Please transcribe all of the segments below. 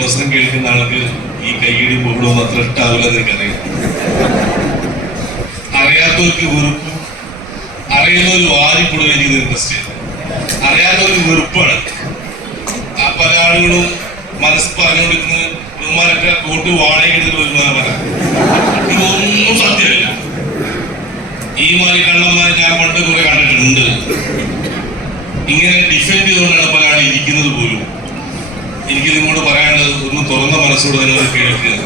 അവസരം കേൾക്കുന്ന ആൾക്ക് ഈ കൈയടി പോകുമെന്ന് അത്ര ഇഷ്ടാവില്ല എന്ന് എനിക്കറിയാം. അറിയാത്തവർക്ക് വെറുപ്പും അറിയുന്നവർ വാരിപ്പെടുകയും എനിക്ക് ഇൻട്രസ്റ്റ്. അറിയാത്തവർക്ക് വെറുപ്പാണ്. ആ പല ആളുകളും മനസ്സ് പറഞ്ഞുകൊടുക്കുന്നത് ബഹുമാനൊക്കെ കൂട്ടി വാടക എടുത്തിട്ട് ബഹുമാനം. ഇതൊന്നും സത്യമല്ല. ഈ മാതിരി കള്ളന്മാരെ ഞാൻ പണ്ട് കുറെ കണ്ടിട്ടുണ്ട്. ഇങ്ങനെ ഡിഫെൻഡ് ചെയ്തുകൊണ്ടാണ് പല ആൾ ഇരിക്കുന്നത് പോലും. എനിക്ക് നിങ്ങളോട് പറയാനുള്ളത് ഒന്ന് തുറന്ന മനസ്സോട് നിങ്ങൾ കേൾക്കുക.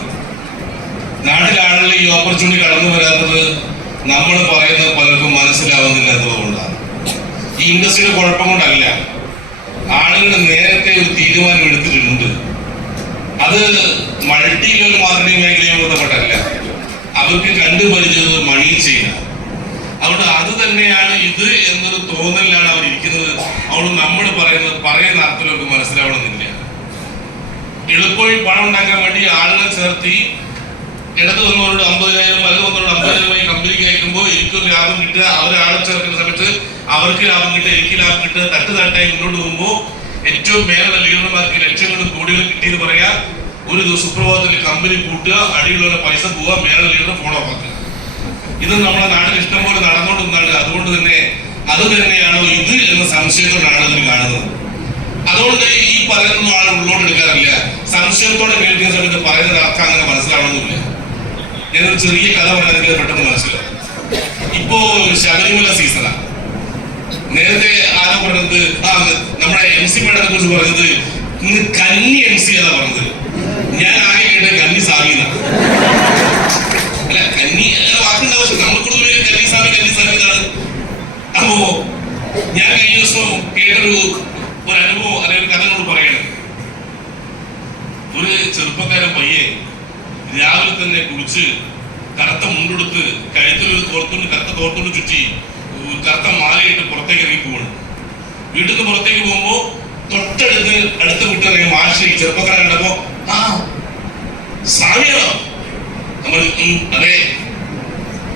നാട്ടിലാളുകൾ ഈ ഓപ്പർച്യൂണിറ്റി കടന്നു വരാത്തത് നമ്മൾ പറയുന്നത് പലർക്കും മനസ്സിലാവുന്നില്ല എന്നതുകൊണ്ടാണ്. ഈ ഇൻഡസ്ട്രിയുടെ കുഴപ്പം കൊണ്ടല്ല. ആളുകൾ നേരത്തെ ഒരു തീരുമാനം എടുത്തിട്ടുണ്ട്. അത് മൾട്ടി ലെവൽ മാർക്കറ്റിംഗ് മേഖലയുമായി ബന്ധപ്പെട്ടല്ല. അവർക്ക് കണ്ടുപരിച്ചത് മണി ചെയ്യണം. അതുകൊണ്ട് അത് തന്നെയാണ് ഇത് എന്നൊരു തോന്നലിലാണ് അവർ ഇരിക്കുന്നത്. അതുകൊണ്ട് നമ്മൾ പറയുന്ന അർത്ഥത്തിൽ അവർക്ക് മനസ്സിലാവണമെന്നില്ല. എളുപ്പവഴി പണം ഉണ്ടാക്കാൻ വേണ്ടി ആളുകളെ ചേർത്തി ഇടത് വന്നവരോട് 50,000 വലത് വന്നവരോട് 50,000 കമ്പനിക്ക് അയക്കുമ്പോൾ എനിക്കൊരു ലാഭം കിട്ടുക, അവരാളെ ചേർക്കുന്ന സമയത്ത് അവർക്ക് ലാഭം കിട്ടുക, എനിക്ക് ലാഭം കിട്ടുക, തട്ടുതാട്ടായി മുന്നോട്ട് പോകുമ്പോൾ ഏറ്റവും മേലുള്ള ലീഡർമാർക്ക് ലക്ഷങ്ങളും കോടികളും കിട്ടിയെന്ന് പറയാ. ഒരു സുപ്രഭാതത്തിൽ കമ്പനി കൂട്ടുക, അടിയിലുള്ള പൈസ പോവുക, മേലുള്ള ലീഡർ ഫോളോ ആക്കുക. ഇത് നമ്മളെ നാട്ടിൽ ഇഷ്ടം പോലെ നടന്നുകൊണ്ടിരുന്നാണ്. അതുകൊണ്ട് തന്നെ അത് തന്നെയാണോ ഇത് എന്ന സംശയത്തോടാണ് ഇതിൽ കാണുന്നത്. അതുകൊണ്ട് ഈ പറയുന്ന ആൾ ഉള്ളോട്ട് എടുക്കാറില്ല. സംശയത്തോടെ കേൾക്കുന്ന സമയത്ത് പറയുന്നത് അർത്ഥം അങ്ങനെ മനസ്സിലാവണമെന്നില്ല. ഞാനൊരു ചെറിയ കഥ പറഞ്ഞാൽ നിങ്ങൾക്ക് പെട്ടെന്ന് മനസ്സിലാവും. ഇപ്പോ ശബരിമല സീസണാണ്. നേരത്തെ ആരോ പറഞ്ഞത് നമ്മുടെ MC മേഡത്തെ കുറിച്ച് പറഞ്ഞത് ഇന്ന് കന്നി MC എന്നാ പറഞ്ഞത്. ഞാൻ ആകെ കേട്ട കന്നി സാമിന്നാണ്. അല്ല, കന്നി വാക്കിന്റെ ആവശ്യം നമ്മൾ കൂടുതൽ കന്നി സാമി എന്നാണ്. അപ്പോ ഞാൻ കഴിഞ്ഞ ദിവസം കേട്ടൊരു അനുഭവം അല്ലെങ്കിൽ കഥ കൊണ്ട് പറയണം. ഒരു ചെറുപ്പക്കാരൻ പയ്യെ രാവിലെ തന്നെ കുളിച്ച് കറുത്ത മുണ്ടെടുത്ത് കഴുത്തിൽ കറുത്ത തോർത്തുകൊണ്ട് ചുറ്റി കറുത്ത മാലയിട്ട് പുറത്തേക്ക് ഇറങ്ങി പോവാണ്. വീട്ടിൽ നിന്ന് പുറത്തേക്ക് പോകുമ്പോ അടുത്ത വീട്ടിൽ മാഷി ചെറുപ്പക്കാരൻ കണ്ടപ്പോ സ്വാമിയാണോ? നമ്മൾ അതെ,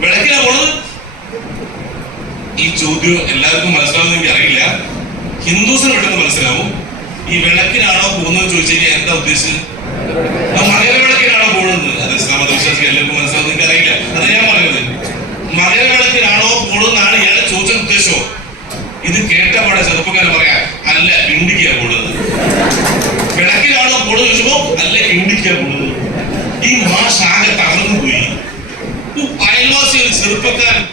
വിളക്കിനാ പോണത്. ഈ ചോദ്യം എല്ലാവർക്കും മനസ്സിലാവുന്ന എനിക്ക് അറിയില്ല. ഹിന്ദുസിന് പെട്ടെന്ന് മനസ്സിലാവും. ഈ വിളക്കിനാണോ പോകുന്നത് ചോദിച്ചു കഴിഞ്ഞാൽ എന്താ ഉദ്ദേശിച്ചത്? മകര വിളക്കിനാണോ പോകുന്നത്? അത് ഇസ്ലാമത വിശ്വാസിക്ക് എല്ലാവർക്കും മനസ്സിലാവുന്ന എനിക്ക് അറിയില്ല. അത് ഞാൻ പറയുന്നത് മകര വിളക്കിനാണോ പോകുന്നതാണ് ഇയാളെ ചോദിച്ച ഉദ്ദേശം. ഇത് കേട്ടപാടെ ചെറുപ്പക്കാരൻ പറയാ, അല്ല കിണ്ടിക്കാ പോകുന്നത്. വിളക്കിനാണോ പോകുന്നത് ചോദിച്ചപ്പോ അല്ല കിണ്ടിക്കാ പോകുന്നത്. ഈ മാഷാകെ തകർന്നു പോയി. അയൽവാസി ഒരു ചെറുപ്പക്കാരൻ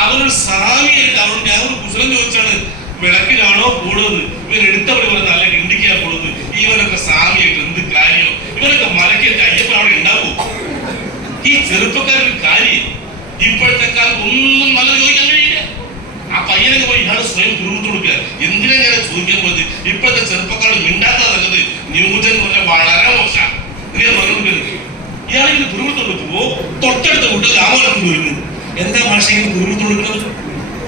അവനൊരു സാമിയായിട്ട് അവനോട് ഞാൻ ഒരു കുശലം ചോദിച്ചാണ്, വിളക്കിനാണോ കൂടുന്നത്? ഇവൻ എടുത്തവർ പറയുന്നത് നല്ല കിണ്ടിക്കാ കൂടുന്നത്. ഇവനൊക്കെ സാമിയായിട്ട് എന്ത് കാര്യം? ഇവനൊക്കെ മലക്കേറ്റ് അയ്യപ്പൻ അവിടെ ഉണ്ടാവൂ? ഈ ചെറുപ്പക്കാരൊരു കാര്യം ഇപ്പോഴത്തെ കാലത്ത് ഒന്നും നല്ല ചോദിക്കാൻ കഴിയില്ല. ആ പയ്യനൊക്കെ പോയി ഇയാള് സ്വയം കുറുമുത്ത് കൊടുക്കുക. എന്തിനാ ഞാൻ ചോദിക്കാൻ പോയത്? ഇപ്പോഴത്തെ ചെറുപ്പക്കാർ മിണ്ടാത്ത നല്ലത് ന്യൂജൻ വളരെ മോശം. ഇങ്ങനെ പറഞ്ഞുകൊടുക്കുന്നത് ഇയാളെ കുറുമുത്ത് കൊടുക്കുമ്പോ തൊട്ടടുത്ത കൂട്ട് രാമകൃഷ്ണൻ വരുന്നു. എന്താ ഭാഷ ഇങ്ങനെ കുറുമുത്ത് കൊടുക്കുന്നത്?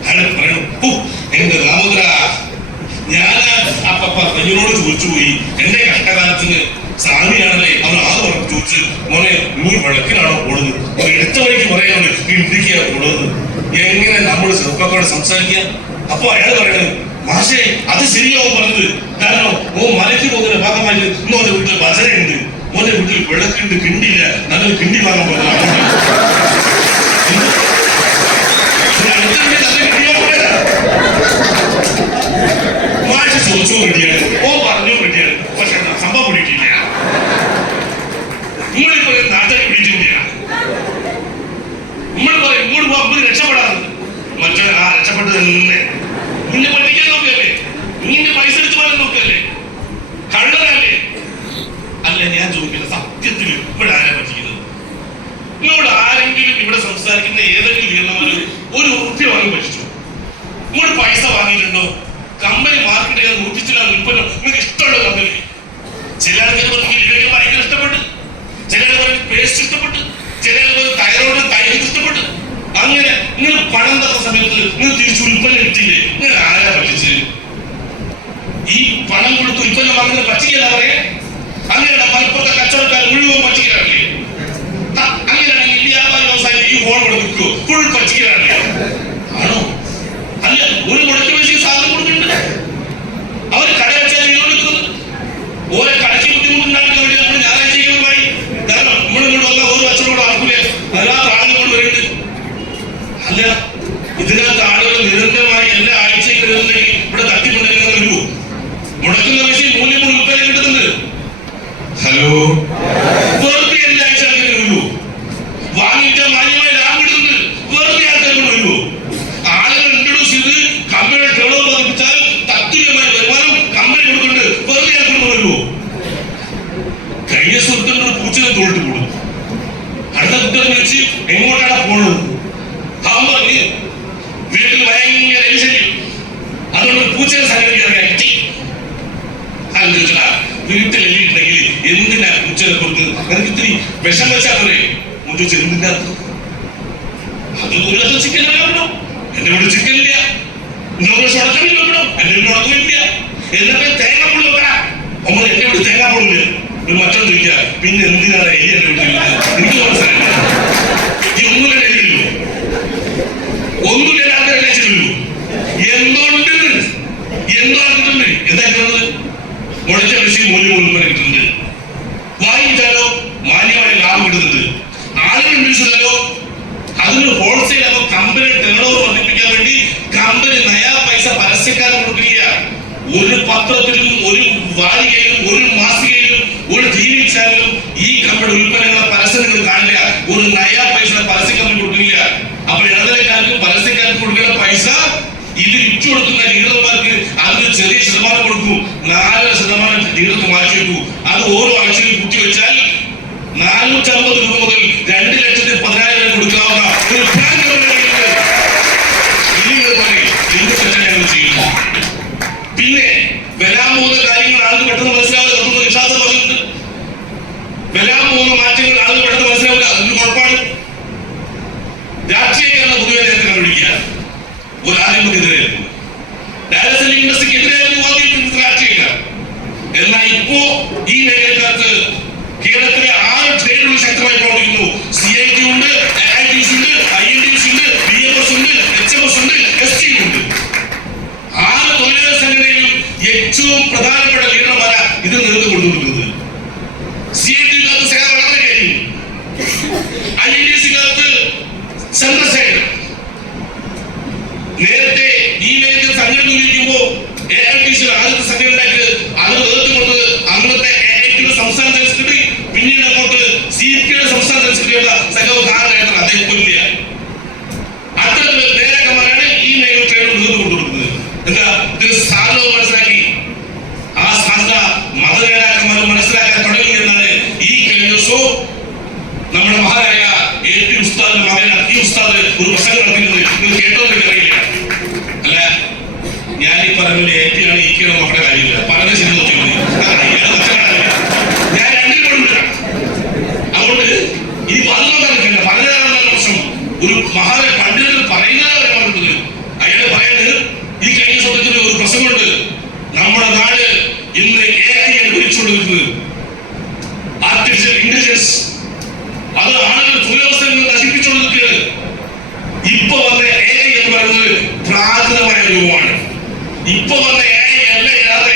അയാൾ പറയണു, എന്റെ ദാമോദര, ഞാൻ പയ്യനോട് ചോദിച്ചു പോയി, എന്റെ കഷ്ടകാലത്തിന് സ്വാമിയാണല്ലേ അവൻ പറഞ്ഞു ചോദിച്ചു, മോനെ നീ വിളക്കിനാണോ പോകുന്നത്? എടുത്ത വഴിക്ക് പറയാനുണ്ട് ഇണ്ടിക്കാ പോകുന്നത്. എങ്ങനെ നമ്മൾ ചെറുപ്പക്കാരോട് സംസാരിക്കുക? അപ്പൊ അയാൾ പറയണത്, മാഷേ അത് ശരിയാവും പറഞ്ഞത്. കാരണം മലയ്ക്ക് പോകുന്നതിന്റെ ഭാഗമായിട്ട് മോന്റെ വീട്ടിൽ ഭജനയുണ്ട്, മോന്റെ വീട്ടിൽ വിളക്കുണ്ട്, കിണ്ടില്ല, നല്ലൊരു കിണ്ടി വാങ്ങാൻ പോകുന്നത്. മാഷ ചോദിച്ചു റെഡിയാണ്, പറഞ്ഞു റെഡിയാണ്. പക്ഷെ സംഭവം പിടിക്കില്ല. നമ്മളിപ്പോ നാട്ടിൽ പിടിച്ചിട്ടില്ല. നമ്മൾ പറയും ഇങ്ങോട്ട് പോകുമ്പോൾ രക്ഷപ്പെടാറുണ്ട്. മറ്റേ രക്ഷപ്പെട്ടത് തന്നെ നിന്നെ പറ്റിക്കാൻ നോക്കല്ലേ? നിന്റെ പൈസ എടുത്ത് പോകാൻ നോക്കല്ലേ? കള്ളനല്ലേ? അല്ല, ഞാൻ ചോദിക്കുന്നത് സത്യത്തിൽ ഇപ്പോഴാരാ പറ്റിക്കുന്നത്? നിങ്ങളോട് ആരെങ്കിലും ഇവിടെ സംസാരിക്കുന്ന ഏതെങ്കിലും ലീഡർമാര് ഒരു ഉറുപ്പ്യ വാങ്ങി പറ്റിച്ചു? ഇങ്ങോട്ട് പൈസ വാങ്ങിയിട്ടുണ്ടോ? കമ്പനി മാർക്കറ്റ് ചെയ്യാൻ മുറ്റിച്ചില്ല ഉൽപ്പന്നം നിങ്ങൾക്ക് ഇഷ്ടമുള്ള കമ്പനി. ചില ആൾക്കാർ പറഞ്ഞു ഭയങ്കര ഇഷ്ടപ്പെട്ടു, ചില ആൾക്കാർ പേസ്റ്റ് ഇഷ്ടപ്പെട്ടു, ചില ആൾക്കാർ തൈറോയിഡ് തൈര് ഇഷ്ടപ്പെട്ടു. അങ്ങനെ നിങ്ങൾ പണം തന്ന സമയത്ത് നിങ്ങൾ തിരിച്ച് ഉൽപ്പന്നം കിട്ടിയില്ലേ? നിങ്ങൾ ആരാ പറ്റിച്ച്? ഈ പണം കൊടുത്ത് ഉൽപ്പന്നം വാങ്ങുന്നത് പറ്റിക്കല്ല പറയാ. അങ്ങനെയാണ് മലപ്പുറത്തെ കച്ചവടക്കാർ മുഴുവൻ പറ്റിക്കലാണല്ലേ? അങ്ങനെയാണെങ്കിൽ വ്യാപാരി വ്യവസായം ഈ ഫോൺ ഇവിടെ നിൽക്കുമോ? ഫുൾ പറ്റിക്കലാണല്ലേ? ആണോ? അല്ല, ഒരു മുടക്കി പൈസ സാധനം കൊടുക്കുന്നുണ്ട്. അവർ കട വെച്ചാൽ കൊടുക്കുന്നത് ഓരോ കടയ്ക്ക് ബുദ്ധിമുട്ടുണ്ടാക്കുന്ന വേണ്ടി നമ്മൾ വീട്ടിൽ എല്ലിട്ടുണ്ടെങ്കിൽ എന്തിനാ പൂച്ചനെ കൊടുക്കുന്നത്? എനിക്ക് ഇത്തിരി വിഷം വെച്ചാൽ മുറ്റു എന്തിനാ? അത് 1 ലക്ഷം ചിക്കൻ വെക്കണം. എന്റെ വീട് ചിക്കൻ ഇല്ല. 100 ലക്ഷം ഉടക്കമില്ല വെക്കണം. എന്റെ വീട് ഉടക്കമില്ല. എന്നൊക്കെ തേങ്ങാപ്പൊടി വെക്കണം. അമ്മ എന്റെ വീട് തേങ്ങാപ്പൊടില്ല. ഒരു മറ്റൊന്നും ഇല്ല. പിന്നെ എന്തിനാണ് എലി എന്റെ വീട്ടിൽ? എനിക്ക് മനസ്സിലായില്ല. ഈ ഒന്നും എലിയില്ലല്ലോ, ഒന്നും ആൾക്കാരെ കഴിച്ചില്ലല്ലോ. എന്തുകൊണ്ട് എന്താക്കിട്ടുണ്ട്? എന്താക്കുന്നത്? മുളച്ച കൃഷി മൂല്യം ഉൾപ്പെടെ കിട്ടുന്നുണ്ട്. വാങ്ങിച്ചാലോ മാന്യമായി ലാഭം കിട്ടുന്നുണ്ട്. ആളുകൾ വിളിച്ചാലോ അതിന് ഹോൾസെയിൽ അപ്പൊ കമ്പനി ടേൺ ഓവർ വർദ്ധിപ്പിക്കാൻ വേണ്ടി കമ്പനി നയാ പൈസ പരസ്യക്കാരൻ കൊടുക്കില്ല. ഒരു പത്രത്തിലും ഒരു വാരികയിലും ഒരു മാസികയിലും ഒരു ടി വി ചാനലും ഈ കമ്പനി ഉൽപ്പന്നങ്ങളെ പരസ്യങ്ങൾ കാണില്ല. ഒരു നയാ പൈസ പരസ്യ കമ്പനി കൊടുക്കില്ല. അപ്പൊ ഇടനിലക്കാർക്ക് പരസ്യക്കാർക്ക് കൊടുക്കുന്ന പൈസ ഇത് വിറ്റു കൊടുക്കുന്ന ഡീലർമാർക്ക് അതിന് ചെറിയ ശതമാനം കൊടുക്കും. 4% ഡീലർക്ക് മാറ്റി വെക്കൂ. അത് ഓരോ ആഴ്ചയിൽ കൂട്ടി വെച്ചാൽ 450 രൂപ മുതൽ 2,10,000 കൊടുക്കാവുന്ന ഒരു പ്ലാൻ ചെയ്യുന്നു. പിന്നെ വരാൻ പോകുന്ന കാര്യങ്ങൾ ആൾക്ക് പെട്ടെന്ന് മനസ്സിലാവില്ല. വിശ്വാസം പറഞ്ഞിട്ടുണ്ട്. വരാൻ പോകുന്ന മാറ്റങ്ങൾ ആൾക്ക് പെട്ടെന്ന് മനസ്സിലാവില്ല. അതൊരു കുഴപ്പമാണ്. രാഷ്ട്രീയക്കാരുടെ പൊതുവെ നേരത്തെ കണ്ടുപിടിക്കുക. ഒരു ആദ്യമക്കെതിരെയായിരുന്നു, ഡയറക്ട് സെല്ലിംഗ് ഇൻഡസ്ട്രിക്ക് എതിരെയായിരുന്നു രാഷ്ട്രീയക്കാർ. എന്നാൽ ഇപ്പോ ഈ മേഖലക്കകത്ത് കേരളത്തിലെ 6 ട്രേഡുകൾ ശക്തമായി പ്രവർത്തിക്കുന്നു. CIT ഉണ്ട്, AITs ഉണ്ട്, INTs ഉണ്ട്, BMS ഉണ്ട്, HMS ഉണ്ട്, ST ഉണ്ട്. 6 തൊഴിലാളി സംഘടനയിലും ഏറ്റവും പ്രധാനപ്പെട്ട ലീഡർമാരാ ഇത് നേതൃത്വം കൊടുത്തുകൊണ്ടിരിക്കുന്നത്. CIT-കകത്ത് വളരെ കഴിഞ്ഞു, INTs-കകത്ത് ചന്ദ്രശേഖരൻ. നേരത്തെ ഈ മേഖല സംഘടന ഇരിക്കുമ്പോ AITs ആദ്യത്തെ സംഘടന ഉണ്ടാക്കിയത് അത് നേതൃത്വം കൊടുത്തത് അന്നത്തെ AIT-യുടെ സംസ്ഥാന സെക്രട്ടറി, പിന്നീട് അങ്ങോട്ട് CPI-യുടെ സംസ്ഥാന സെക്രട്ടറിയുള്ള സഖാവ് കാരണമായിട്ട് അദ്ദേഹം ഇല്ല. അത്തരത്തിലുള്ള നേതാക്കന്മാരാണ് ഈ മേഖല ട്രേഡ് നേതൃത്വം കൊടുക്കുന്നത്. എന്താ ഇതിന് സാധ്യത മനസ്സിലാക്കി ആ സാധ്യത മത നേതാക്കന്മാർ മനസ്സിലാക്കാൻ തുടങ്ങി എന്നാണ് ഈ കഴിഞ്ഞ ദിവസവും നമ്മുടെ മഹാനായ AP ഉസ്താദ് മകൻ ഈ ഉസ്താദ് ഒരു പ്രസംഗം നടത്തിയിരുന്നത് നിങ്ങൾ കേട്ടോ അറിയില്ല. അല്ല, ഞാൻ ഈ പറഞ്ഞ AP ആണ് ഈക്കോ മക്കളുടെ കാര്യമില്ല, പറഞ്ഞ ശരി നോക്കി ഞാൻ രണ്ടിൽ കൊണ്ടില്ല. അതുകൊണ്ട് ഈ പറഞ്ഞ പറഞ്ഞ പ്രശ്നം ഒരു മഹാന പണ്ഡിതൻ പറയുന്നതാണ് പറഞ്ഞത്. അയാൾ പറയുന്നത് ഈ കഴിഞ്ഞ സമയത്തിന് ഒരു പ്രസംഗമുണ്ട്. നമ്മുടെ നാട് ഇന്ന് AI വിളിച്ചുകൊണ്ടിരിക്കുന്നത് ആർട്ടിഫിഷ്യൽ ഇന്റലിജൻസ്, അത് ആളുകൾ തൊഴിലവസരങ്ങൾ നശിപ്പിച്ചുകൊണ്ടിരിക്കുകയാണ്. ഇപ്പൊ വന്ന AI എന്ന് പറയുന്നത് പ്രാകൃതമായ രൂപമാണ്. ഇപ്പൊ വന്ന AI അല്ല യഥാർത്ഥ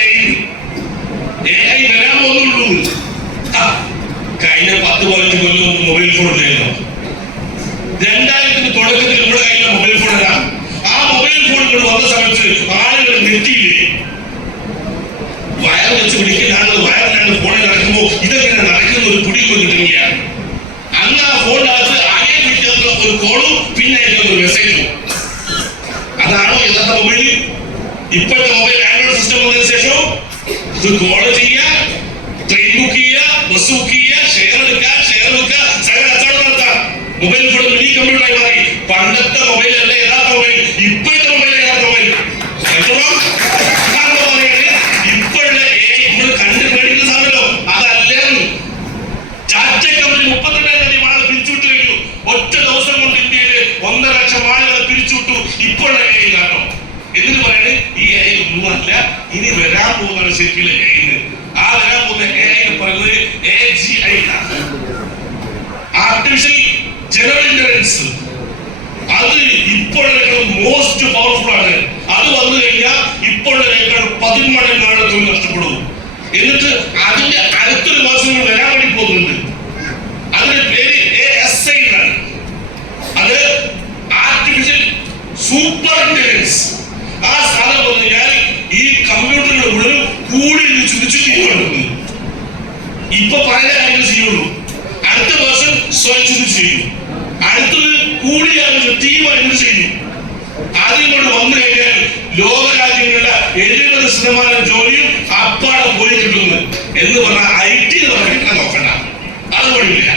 AI വരാൻ പോകുന്നുള്ളൂ. കഴിഞ്ഞ 10-15 കൊല്ലം മൊബൈൽ ഫോൺ ഇല്ലായിരുന്നു. 2000-ന്റെ തുടക്കത്തിൽ നമ്മുടെ കയ്യിലെ മൊബൈൽ ഫോൺ വരാം. ആ മൊബൈൽ ഫോണുകൾ വന്ന സമയത്ത് ആളുകൾ നെറ്റിയില്ലേ വയർ വെച്ച് പിടിക്കുന്ന ആളുകൾ വയറിലാണ് ഫോണിൽ നടക്കുമ്പോ ഇതെങ്ങനെ നടക്കുന്ന ഒരു പിടി കൊണ്ടിട്ടില്ല. അന്ന് ആ ഫോണിനകത്ത് ആകെ വിളിക്കുന്ന ഒരു കോളും പിന്നെ അയക്കുന്ന ഒരു മെസ്സേജും. അതാണോ യഥാർത്ഥ മൊബൈൽ? ഇപ്പോഴത്തെ മൊബൈൽ ആൻഡ്രോയിഡ് സിസ്റ്റം വന്നതിന് ശേഷം ഇത് കോള് ചെയ്യുക, ട്രെയിൻ ബുക്ക് ചെയ്യുക, ബസ് ബുക്ക് ചെയ്യുക, ഷെയർ എടുക്കുക, സൈഡ് കച്ചവടം നടത്താം. മൊബൈൽ ഫോൺ മിനി കമ്പ്യൂട്ടറായി മാറി. പണ്ടത്തെ മൊബൈൽ അല്ല യഥാർത്ഥ മൊബൈൽ, ഇപ്പോഴത്തെ മൊബൈൽ യഥാർത്ഥ മൊബൈൽ. ഇപ്പോഴുള്ള നമ്മൾ കണ്ടു മേടിക്കുന്ന സാധനമല്ലോ അതല്ലായിരുന്നു. ടാറ്റ കമ്പനി 32,000 ആളുകൾ പിരിച്ചുവിട്ടു കഴിഞ്ഞു. ഒറ്റ ദിവസം കൊണ്ട് ഇന്ത്യയിൽ 1.5 ലക്ഷം ആളുകളെ പിരിച്ചുവിട്ടു. ഇപ്പോഴുള്ള AI കാരണം എന്നിട്ട് പറയുന്നത് ഈ AI ഒന്നുമല്ല, ഇനി വരാൻ പോകുന്നതാണ് ശരിക്കും AI. ആ വരാൻ പോകുന്ന AI പറയുന്നത് AGI, ആർട്ടിഫിഷ്യൽ ജനറൽ ഇന്റലിജൻസ്. അത് ഇപ്പോഴേക്കാൾ മോസ്റ്റ് പവർഫുൾ ആണ്. അത് വന്നു കഴിഞ്ഞാൽ ഇപ്പോഴേക്കാൾ 10 മടങ്ങാണ് തൊഴിൽ നഷ്ടപ്പെടും. എന്നിട്ട് അതിന്റെ അടുത്തൊരു മാസങ്ങൾ വരാൻ വേണ്ടി പോകുന്നുണ്ട്. അതിന്റെ പേര് ASI എന്നാണ്. അത് ആർട്ടിഫിഷ്യൽ സൂപ്പർ ഇന്റലിജൻസ്. ആ സാധനം വന്നു കഴിഞ്ഞാൽ ഈ കമ്പ്യൂട്ടറുകൾ മുഴുവൻ കൂടി ചിന്തിച്ചു തീരുമാനിക്കുന്നു. ഇപ്പൊ പല കാര്യങ്ങൾ ചെയ്യുള്ളൂ. അടുത്ത വേർഷൻ സ്വയം ചിന്തിച്ച് ചെയ്യും. അടുത്തത് കൂടി തീരുമാനം ചെയ്യും. അതിനോട് വന്നു കഴിഞ്ഞാൽ ലോകരാജ്യങ്ങളുടെ 70% ജോലിയും അപ്പാടെ പോയി കിട്ടുന്നു എന്ന് പറഞ്ഞാൽ IT എന്ന് പറഞ്ഞാൽ നോക്കണ്ട, അത് വഴിയില്ല.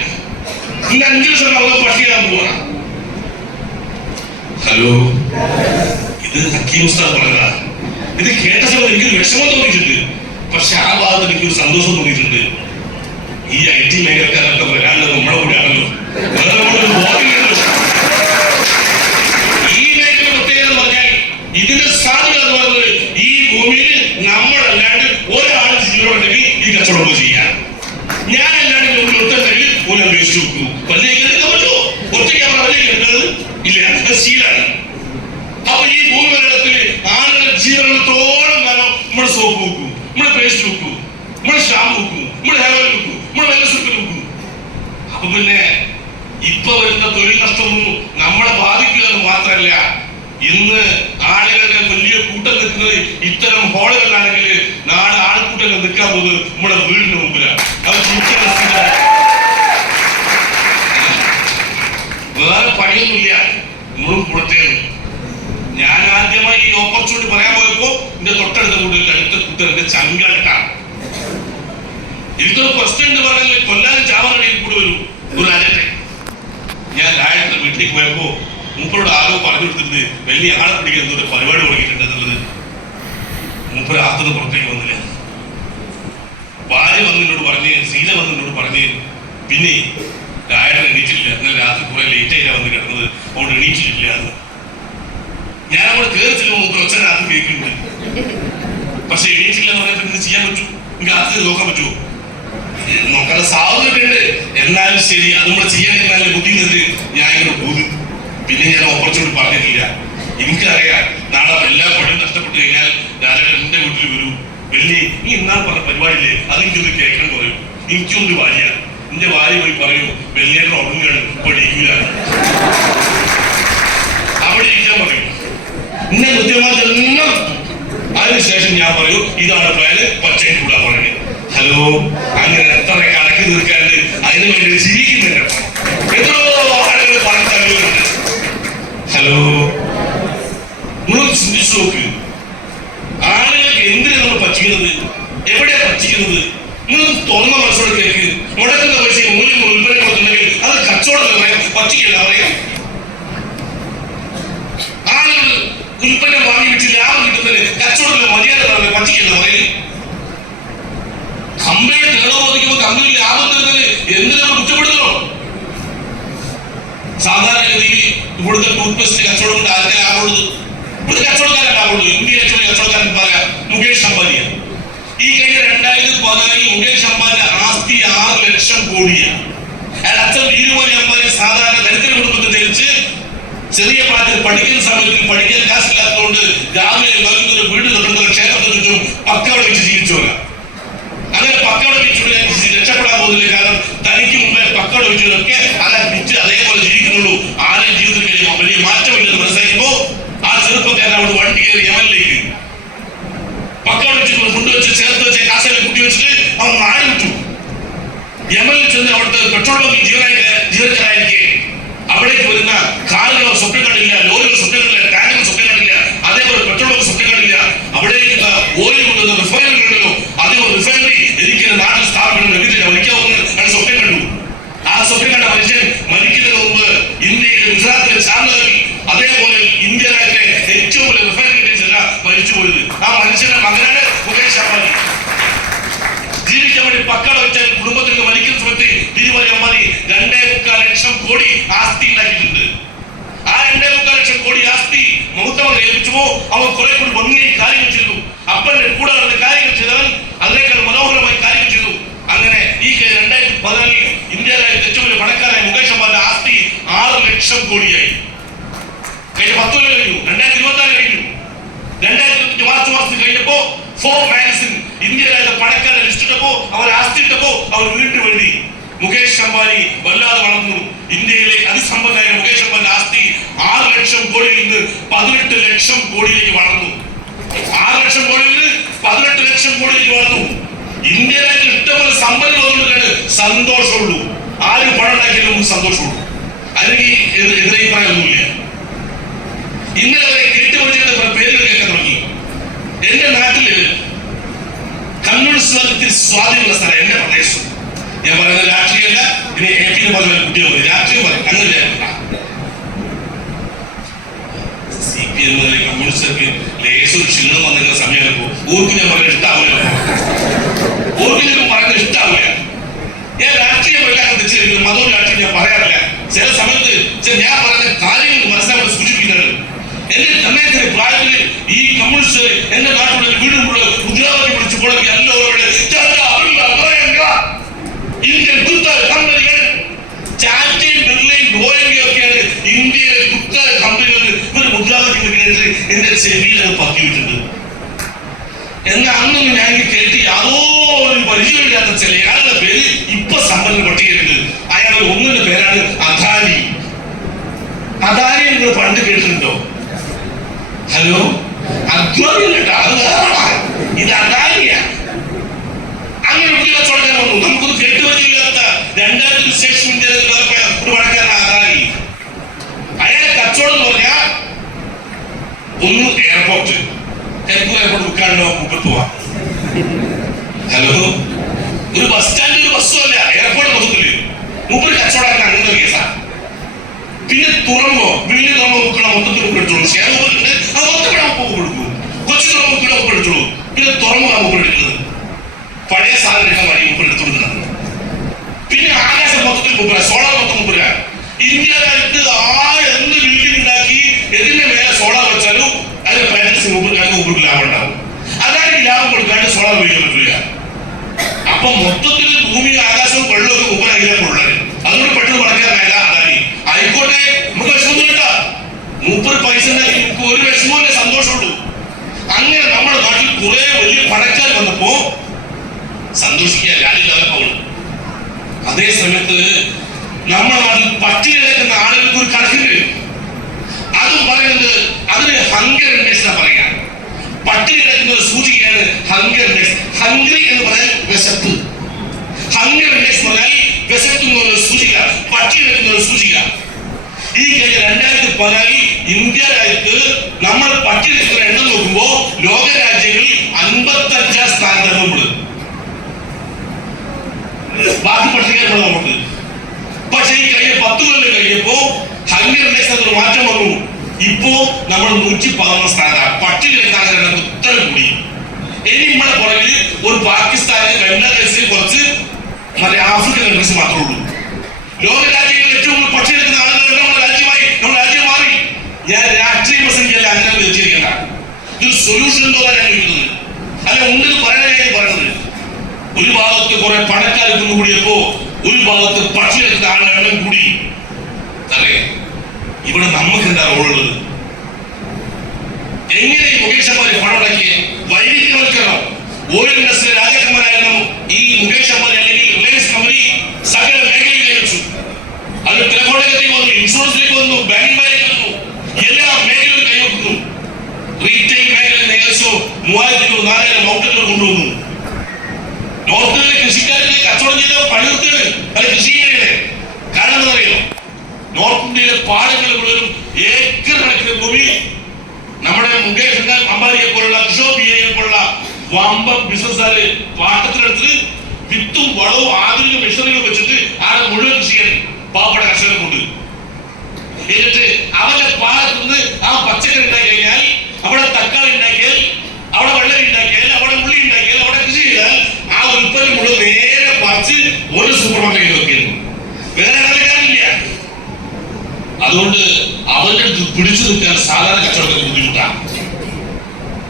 ഇന്ന് 5 ലക്ഷം ആളുകൾ പട്ടിയാൻ പോവാ. ഹലോ, ഇത് ഹക്കീം ഉസ്താദ് പറഞ്ഞതാ. ഇത് കേട്ട സമയത്ത് എനിക്ക് വിഷമം തോന്നിയിട്ടുണ്ട്. പക്ഷെ ആ ഭാഗത്ത് എനിക്കൊരു സന്തോഷം തോന്നിയിട്ടുണ്ട്. ഈ IT മേഖലക്കാരൊക്കെ വരാനുള്ളത് നമ്മളെ കൂടെയാണല്ലോ. ഈ മേഖല പ്രത്യേകത എന്ന് പറഞ്ഞാൽ ഇതിന്റെ സാധ്യത എന്ന് പറയുന്നത് ഈ ഭൂമിയിൽ നമ്മളല്ലാണ്ട് ഒരാൾ ജീവനുണ്ടെങ്കിൽ ഈ കച്ചവടം ചെയ്യാം. ഞാനല്ലാണ്ട് ഒത്തുണ്ടെങ്കിൽ ഒരു വേസ്റ്റ് വെക്കൂ. പല്ലേക്ക് എടുക്കാൻ പറ്റുമോ? ഒറ്റയ്ക്ക് അവർ പല്ലേക്ക് എടുക്കുന്നത് ഇല്ല, ശീലാണ്. അപ്പൊ ഈ ഭൂമിമരണത്തിൽ ആളുകളുടെ ജീവനത്തോളം കാലം നമ്മുടെ സോപ്പ് വെക്കും, നമ്മുടെ പേസ്റ്റ് വെക്കും, നമ്മുടെ ഷാമ്പു വെക്കും, നമ്മുടെ ഹെയർ ഓയിൽ വെക്കും, നമ്മുടെ വെള്ളസുരുക്കൽ വെക്കും. അപ്പൊ പിന്നെ ഇപ്പൊ വരുന്ന തൊഴിൽ നഷ്ടമൊന്നും നമ്മളെ ബാധിക്കുക എന്ന് മാത്രമല്ല, ഇന്ന് ആളുകളുടെ വലിയ കൂട്ടം നിൽക്കുന്നത് ഇത്തരം ഹോളുകളിലാണെങ്കിൽ നാളെ ആൾക്കൂട്ടങ്ങൾ നിൽക്കാൻ പോകുന്നത് നമ്മുടെ വീടിന് മുമ്പിലാണ്. അത് വേറെ പണിയൊന്നുമില്ല, നമ്മളും പുറത്തേന്ന്. ഞാൻ ആദ്യമായി ഈ ഓപ്പർച്യൂണിറ്റി പറയാൻ പോയപ്പോ എന്റെ തൊട്ടടുത്ത കൂട്ടത്തിൽ അടുത്ത കൂട്ടരുടെ ചങ്കാട്ടാണ്. എനിക്കൊരു ക്വസ്റ്റ്യൻ എന്ന് പറഞ്ഞാൽ കൊല്ലാനും ചാവാനടിയിൽ കൂടെ വരും ഒരു രാജ്യത്തെ. ഞാൻ രാജ്യത്തെ വീട്ടിലേക്ക് പോയപ്പോ മൂപ്പരോട് ആരോ പറഞ്ഞു കൊടുത്തിട്ടുണ്ട് വലിയ ആളെ പിടിക്കുന്ന ഒരു പരിപാടി തുടങ്ങിയിട്ടുണ്ട് എന്നുള്ളത്. മൂപ്പര് ആത്തുനിന്ന് പുറത്തേക്ക് വന്നില്ല. ഭാര്യ വന്നതിനോട് പറഞ്ഞ്, സീല വന്നതിനോട് പറഞ്ഞ്, പിന്നെ രായടൻ എണീറ്റില്ല. എന്നാൽ രാത്രി കുറെ ലേറ്റ് ആയിട്ടാണ് വന്ന് കിടന്നത്, അവിടെ എണീറ്റിട്ടില്ല എന്ന്. ഞാൻ അവിടെ കയറി ചെല്ലുമ്പോൾ മൂപ്പര് ഒച്ച രാത്രി കേൾക്കുന്നുണ്ട്. പക്ഷെ എണീറ്റില്ല എന്ന് പറഞ്ഞാൽ എന്ത് ചെയ്യാൻ പറ്റൂ? എനിക്ക് രാത്രി നോക്കാൻ പറ്റുമോ? നോക്കാനുള്ള സാധ്യതയുണ്ട്. എന്നാലും ശരി, അത് നമ്മൾ ചെയ്യാൻ ബുദ്ധി നിന്നിട്ട് ഞാൻ ഇങ്ങനെ പോകുന്നു. പിന്നെ ഞാൻ ഓപ്പർച്യൂണിറ്റി പറഞ്ഞിട്ടില്ല. എനിക്കറിയാം നാളെ എല്ലാ പണിയും നഷ്ടപ്പെട്ടു കഴിഞ്ഞാൽ രാജാവ് എന്റെ വീട്ടിൽ വരും. വലിയ നീ ഇന്നാൾ പറഞ്ഞ പരിപാടിയില്ലേ, അതെനിക്കൊന്ന് കേൾക്കാൻ പറയും. എനിക്കൊന്ന് ഭാര്യ, എന്റെ ഭാര്യ പോയി പറയൂ വെള്ളിയേട്ടൻ ഉറങ്ങുകയാണ്, ഇപ്പൊ ഇരിക്കൂലാണ്, അവിടെ ഇരിക്കാൻ പറയും. എന്നെ കൃത്യമായി എല്ലാം. അതിനുശേഷം ഞാൻ പറയൂ ഇതാണ് പ്ലാന്, പച്ചയും കൂടാ പറയണേ. ഹലോ, അങ്ങനെ എത്ര കണക്ക് തീർക്കാണ്ട് അതിനു വേണ്ടി ജീവിക്കുന്നുണ്ട്. എത്രയോ ആളുകൾ പറഞ്ഞു തരുന്നുണ്ട്. ഹലോ, നിങ്ങൾ ചിന്തിച്ചു നോക്ക്, ആളുകൾക്ക് എന്തിനാ നമ്മൾ പറ്റിക്കുന്നത്, എവിടെയാ പറ്റിക്കുന്നത്? നിങ്ങൾ തുറന്ന മനസ്സോടെ കേൾക്ക്. മുടക്കുന്ന പൈസ മൂല്യം ഉൽപ്പന്നം കൊടുത്തിട്ടുണ്ടെങ്കിൽ അത് കച്ചവടം പറയാം, പറ്റിക്കല്ല പറയാം. ആളുകൾ ഉൽപ്പന്നം വാങ്ങി വെച്ച് ലാഭം കിട്ടുന്നതിന് കച്ചവടത്തിലെ മര്യാദ പറയാം, പറ്റിക്കല്ല പറയും. കമ്പനി ടേണോവർ കമ്പനി ലാഭം തരുന്നതിന് എന്തിനാണ് കുറ്റപ്പെടുത്തണോ? സാധാരണഗതിയിൽ ഇവിടുത്തെ ടൂത്ത്പേസ്റ്റ് കച്ചവടം കൊണ്ട് ആർക്കെ ലാഭമുള്ളത്? ഇവിടുത്തെ കച്ചവടക്കാരൻ ലാഭമുള്ളൂ. ഇന്ത്യയിലെ കച്ചവടക്കാരൻ പറയാം മുകേഷ് അംബാനിയാണ്. ഈ കഴിഞ്ഞ 2014 മുകേഷ് അംബാനിയുടെ ആസ്തി 6 ലക്ഷം കോടിയാണ്. അയാൾ അച്ഛൻ വീരുമോനി അംബാനി സാധാരണ ദരിദ്ര കുടുംബത്തിൽ ജനിച്ച് ചെറിയ പ്രായത്തിൽ പഠിക്കുന്ന സമയത്തിൽ പഠിക്കാൻ കാശില്ലാത്തതുകൊണ്ട് രാവിലെ വൈകുന്നേരം വീട് തൊട്ടുന്ന ക്ഷേത്രത്തിൽ ചുറ്റും പക്കവട വെച്ച് ജീവിച്ചോല. അങ്ങനെ പക്കവട വെച്ചുകൊണ്ട് രക്ഷപ്പെടാൻ പോകുന്നില്ല. കാരണം തനിക്ക് മുമ്പേ പക്കവട വെച്ചതൊക്കെ അല്ല വിറ്റ് അതേപോലെ ജീവിക്കുന്നുള്ളൂ. ആരെയും ജീവിതത്തിൽ വലിയ മാറ്റമില്ലെന്ന് മനസ്സിലാക്കുമ്പോ ആ ചെറുപ്പക്കാരൻ അവിടെ വണ്ടി കയറി യമനിലേക്ക് പക്കവട വെച്ച് ഫുഡ് വെച്ച് ചേർത്ത് വെച്ച് കാശയിലെ കുട്ടി വെച്ചിട്ട് അവൻ നാട് വിട്ടു. യമനിൽ ചെന്ന് അവിടുത്തെ പെട്രോൾ പമ്പിൽ ജീവനക്കാരായിരിക്കെ അവിടേക്ക് വരുന്ന കാറുകളോ സ്വപ്നം കണ്ടില്ല, ലോറികളോ സ്വപ്നം കണ്ടില്ല, ടാങ്കുകളോ സ്വപ്നം കണ്ടില്ല, അതേപോലെ പെട്രോൾ പമ്പ് സ്വപ്നം കണ്ടില്ല. അവിടേക്ക് ഓയിൽ കൊണ്ടുവന്ന റിഫൈനറി ഉണ്ടല്ലോ, അതേപോലെ റിഫൈനറി എനിക്ക് നാട്ടിൽ സ്ഥാപിക്കണം എന്നിട്ട് മരിക്കാവുന്ന സ്വപ്നം കണ്ടു. ആ സ്വപ്നം കണ്ട മനുഷ്യൻ മരിക്കുന്നതിന് മുമ്പ് ഇന്ത്യയിലെ ഗുജറാത്തിലെ ചാർലറിൽ അതേപോലെ ഇന്ത്യ രാജ്യത്തെ ഏറ്റവും വലിയ റിഫൈനറി മരിച്ചുപോയത്. ആ മനുഷ്യന്റെ മകനാണ് മുകേഷ് അംബാനി. ജീവിക്കാൻ വേണ്ടി പക്കട വെച്ചാൽ കുടുംബത്തിൽ നിന്ന് മരിക്കുന്ന സമയത്ത് തിരുമല അംബാനി 2.25 ലക്ഷം കോടി ആസ്തി ഉണ്ടാക്കിയിട്ടുണ്ട്. ആ 2.25 ലക്ഷം കോടി ആസ്തി മുഹൂർത്തം ഏൽപ്പിച്ചുമ്പോ അവൻ കുറെ കൂടി ഭംഗിയായി കാര്യങ്ങൾ ചെയ്തു. അപ്പന്റെ കൂടെ നടന്ന കാര്യങ്ങൾ ചെയ്തവൻ അതിനേക്കാൾ മനോഹരമായി കാര്യങ്ങൾ ചെയ്തു. അങ്ങനെ ഈ 2014 ഇന്ത്യ രാജ്യത്തെ ഏറ്റവും വലിയ പണക്കാരായ മുകേഷ് അംബാനിയുടെ ആസ്തി 6 ലക്ഷം കോടിയായി. കഴിഞ്ഞ 10 കൊല്ലം കഴിഞ്ഞു, 2024 കഴിഞ്ഞു. 2025 മാർച്ച് മാസത്തിൽ കഴിഞ്ഞപ്പോ ഫോർ മാഗസിൻ ഇന്ത്യ രാജ്യത്തെ പണക്കാരെ ലിസ്റ്റ് ഇട്ടപ്പോ അവർ ആസ്തി ഇട്ടപ്പോ അവർ വീണ്ടും എഴുതി മുകേഷ് അംബാനി വല്ലാതെ വളർന്നു. ഇന്ത്യയിലെ അതിസമ്പന്നനായ മുകേഷ് അംബാനി ആസ്തി 6 ലക്ഷം കോടിയിൽ നിന്ന് 18 ലക്ഷം കോടിയിലേക്ക് വളർന്നു. 6 ലക്ഷം കോടിയിൽ നിന്ന് 18 ലക്ഷം കോടിയിലേക്ക് വളർന്നു. ഇന്ത്യ രാജ്യത്തിൽ ഇഷ്ടംപോലെ സമ്പന്ന വന്നുകൊണ്ടാണ് സന്തോഷമുള്ളൂ. ആരും പണം ഉണ്ടാക്കിയാലും സന്തോഷമുള്ളൂ. അല്ലെങ്കിൽ എതിരെ പറയാനൊന്നുമില്ല. ഇന്നലെ വരെ കേട്ടുപരിചയത്തെ പേരുകൾ കേൾക്കാൻ തുടങ്ങി. എന്റെ നാട്ടില് കമ്മ്യൂണിസ്റ്റ് സ്വാധീനമുള്ള സ്ഥലം എന്റെ പ്രദേശം. ഞാൻ പറയുന്നത് രാഷ്ട്രീയമല്ല, ഇനി AP പറഞ്ഞ കുട്ടികൾ മതി, രാഷ്ട്രീയം പറയും അങ്ങനെ. CPM കമ്മ്യൂണിസ്റ്റർക്ക് ലേശം ക്ഷീണം വന്നിരുന്ന സമയമായപ്പോ ഊർക്ക് ഞാൻ പറയാൻ ഇഷ്ടാവില്ല. ഒരിക്കലും പറയുന്നത് ഇഷ്ടാവില്ല. ഞാൻ രാഷ്ട്രീയം വല്ലാതെ തെറ്റിയിരിക്കുന്നു, മതവും രാഷ്ട്രീയം ഞാൻ പറയാറില്ല. ചില സമയത്ത് ഞാൻ പറയുന്ന കാര്യങ്ങൾ മനസ്സിലാക്കി സൂചിപ്പിക്കുന്നത് എന്റെ തന്നെ പ്രായത്തിൽ ഈ കമ്മ്യൂണിസ്റ്റ് എന്റെ നാട്ടിലെ വീടുമ്പോൾ മുദ്രാവാക്യം വിളിച്ചു പുറകെ എല്ലാവരുടെ ഇന്ത്യൻ കുത്തക കമ്പനികൾ ടാറ്റയും ബിർളയും ഗോയങ്കയും ഒക്കെയാണ് ഇന്ത്യയിലെ കുത്തക കമ്പനികളിൽ ഒരു മുദ്രാവാക്യം വെക്കുന്നത് എന്റെ ചെവിയിൽ അത് പത്തിയിട്ടുണ്ട്. എന്നാൽ അന്നൊന്നും ഞാൻ കേട്ട് യാതൊരു പരിചയമില്ലാത്ത ചില അയാളുടെ പേര് ഇപ്പൊ സമ്പന്ന പട്ടികയിലുണ്ട്. അയാളുടെ ഒന്നിന്റെ പേരാണ് അദാനി. അദാനി നിങ്ങൾ പണ്ട് കേട്ടിട്ടുണ്ടോ? ഹലോ, അദ്വാനി ഇത് അദാനിയാ. അങ്ങനെ ഒരു കച്ചവടക്കാരൻ വന്നു. നമുക്കൊന്നും കേട്ടുപറ്റില്ലാത്ത 2000 ശേഷം ഇന്ത്യയിൽ ഒരു പണക്കാരൻ അദാനി. അയാളുടെ കച്ചവടം എന്ന് പറഞ്ഞാൽ ഒന്ന് എയർപോർട്ട്, കരിപ്പൂർ എയർപോർട്ട് വിൽക്കാണ്ടോ മുപ്പത്ത് പോവാം. ഹലോ, ഒരു ബസ് സ്റ്റാൻഡ് ഒരു ബസ്സും അല്ല, എയർപോർട്ട് മൊത്തത്തില് മുപ്പത് കച്ചവടക്കാരൻ അങ്ങനെ കേസാ. പിന്നെ തുറമ്പോ വലിയ തുറമ്പോ മുക്കണ മൊത്തത്തിൽ എടുത്തോളൂ. ഷെയർപോർട്ടുണ്ട് അത് മൊത്തം മുപ്പ് കൊടുക്കും. കൊച്ചു തുറമ്പ് മുക്കിട മുപ്പ് എടുത്തോളൂ. പിന്നെ തുറമ്പ് മുപ്പ് എടുക്കുന്നത് പഴയ സാധനം വഴി മുപ്പ് എടുത്തു കൊടുക്കുന്നത്. പിന്നെ ആകാശം മൊത്തത്തിൽ മുപ്പര, സോളാർ മൊത്തം മുപ്പര. ഇന്ത്യ രാജ്യത്ത് എന്ത് ബിൽഡിംഗ് ഉണ്ടാക്കി എതിന്റെ മേലെ സോളാർ വെച്ചാലും അതിന്റെ പാരന്റ്സ് മുപ്പർക്ക് ലാഭം ഉണ്ടാവും. അതായത് ലാഭം കൊടുക്കാണ്ട് സോളാർ ഉപയോഗിക്കാൻ പറ്റില്ല. അപ്പൊ മൊത്തത്തിൽ ഭൂമി ആകാശവും വെള്ളമൊക്കെ മുപ്പരായിരമുള്ളത്. അതുകൊണ്ട് പെട്ടെന്ന് പണക്കാരനായതാ അദാനി. ആയിക്കോട്ടെ, നമുക്ക് വിഷമൊന്നും കേട്ടാ. മുപ്പത് പൈസ നമുക്ക് ഒരു വിഷമവും സന്തോഷമുള്ളൂ. അങ്ങനെ നമ്മുടെ നാട്ടിൽ കുറെ വലിയ പണക്കാർ വന്നപ്പോ സന്തോഷിക്കുക, രാജ്യം ഡെവലപ്പാവുള്ളൂ. അതേ സമയത്ത് നമ്മുടെ നാട്ടിൽ പട്ടിണി കിടക്കുന്ന ആളുകൾക്ക് ഒരു കണക്കുണ്ട്. അതും പറയുന്നത് അതിന് ഹങ്കർ ഇൻഡെക്സ് എന്നാ പറയാ. പട്ടിണി കിടക്കുന്ന ഒരു സൂചികയാണ് ഹങ്കർ ഇൻഡെക്സ്. ഹംഗ്രി എന്ന് പറഞ്ഞാൽ വിശപ്പ്, ഹങ്കർ ഇൻഡെക്സ് എന്ന് പറഞ്ഞാൽ വിശക്കുന്ന ഒരു സൂചിക, പട്ടിണി കിടക്കുന്ന ഒരു സൂചിക. ഈ കഴിഞ്ഞ 2014 ഇന്ത്യ രാജ്യത്ത് നമ്മൾ പട്ടിണി കിടക്കുന്ന എണ്ണം നോക്കുമ്പോ ലോക രാജ്യങ്ങളിൽ 55ാം സ്ഥാനത്താണ് നമ്മള്. ബാക്കി പട്ടിണിക്കാരുണ്ട് നമുക്ക്. പക്ഷെ ഈ കഴിഞ്ഞ 10 കൊല്ലം കഴിഞ്ഞപ്പോ ഹങ്കർ ഇൻഡെക്സ് അതൊരു മാറ്റം വന്നു. ഇപ്പോ നമ്മൾ 111 സ്ഥാനത്താണ്. പട്ടിണി കിടക്കാൻ ഉത്തരം കൂടി. ഇനി നമ്മളെ പുറകിൽ ഒരു പാകിസ്ഥാന്, ബംഗ്ലാദേശിൽ കുറച്ച് മറ്റേ ആഫ്രിക്കൻ കൺട്രീസ് മാത്രമേ ഉള്ളൂ. ലോക രാജ്യങ്ങളിൽ ഏറ്റവും കൂടുതൽ പക്ഷി എടുക്കുന്ന ആളുകളുടെ നമ്മുടെ രാജ്യമായി നമ്മുടെ രാജ്യം മാറി. ഞാൻ രാഷ്ട്രീയ പ്രസംഗിക്കല്ല, അങ്ങനെ വെച്ചിരിക്കണ്ട. ഇത് സൊല്യൂഷൻ ഉണ്ടോ ഞാൻ ചോദിക്കുന്നത്, അല്ല ഉണ്ടെന്ന് പറയാനായി പറയുന്നത്. ഒരു ഭാഗത്ത് കുറെ പണക്കാർ കൂടിയപ്പോ ഒരു ഭാഗത്ത് പക്ഷി എടുക്കുന്ന ആളുടെ എണ്ണം കൂടി. അല്ലേ, ഇവിടെ നമുക്ക് എന്താ റോളുള്ളത്? എങ്ങനെ ഈ മുകേഷ് അംബാനി പണം ഉണ്ടാക്കിയ വൈദികവൽക്കരണം? ഓയിൽ ഇൻഡസ്ട്രിയിലെ രാജാക്കന്മാരായിരുന്നു ഈ മുകേഷ് അംബാനി അല്ലെങ്കിൽ റിലയൻസ് കമ്പനി. സകല മേഖലയിലേക്ക് വെച്ചു. അത് ടെലിഫോണിലേക്ക് വന്നു, ഇൻഷുറൻസിലേക്ക് വന്നു, ബാങ്കിംഗ് മേഖലയിലേക്ക് വന്നു, എല്ലാ മേഖലയിലും കൈവക്കുന്നു. റീറ്റെയിൽ മേഖലയിൽ ഏകദേശം 3000-4000 ഔട്ട്ലെറ്റുകൾ കൊണ്ടുവന്നു. നോർത്തിലെ കൃഷിക്കാരെ കച്ചവടം ചെയ്ത പണിയെടുത്താണ് അത് കൃഷി മേഖലയെ. കാരണം എന്താ അറിയോ? നോർത്ത് ഇന്ത്യയിലെ പാടങ്ങൾ മുഴുവനും ഏക്കർ കണക്കിന് ഭൂമി നമ്മുടെ മുകേഷ് അംബാനിയെ പോലുള്ള കിഷോർ ബിയെ പോലുള്ള വമ്പ ബിസിനസ്സുകാര് പാട്ടത്തിനടുത്ത് വിത്തും വളവും ആധുനിക മെഷീനുകൾ വെച്ചിട്ട് ആടെ മുഴുവൻ കൃഷി ചെയ്യാൻ പാവപ്പെട്ട കർഷകരെ കൊണ്ട്. എന്നിട്ട് അവരുടെ പാടത്തുനിന്ന് ആ പച്ചക്കറി ഉണ്ടാക്കി കഴിഞ്ഞാൽ, അവിടെ തക്കാളി ഉണ്ടാക്കിയാൽ, അവിടെ വെള്ളരി ഉണ്ടാക്കിയാൽ, അവിടെ ഉള്ളി ഉണ്ടാക്കിയാൽ, അവിടെ കൃഷി ചെയ്താൽ ആ ഉൽപ്പന്നം മുഴുവൻ നേരെ പറിച്ച് ഒരു സൂപ്പർ മാർക്കറ്റിൽ വെക്കുന്നു. വേറെ ഇടക്കാരില്ല. അതുകൊണ്ട് അവരുടെ പിടിച്ചു നിൽക്കാൻ സാധാരണ കച്ചവടത്തിന് ബുദ്ധിമുട്ടാണ്.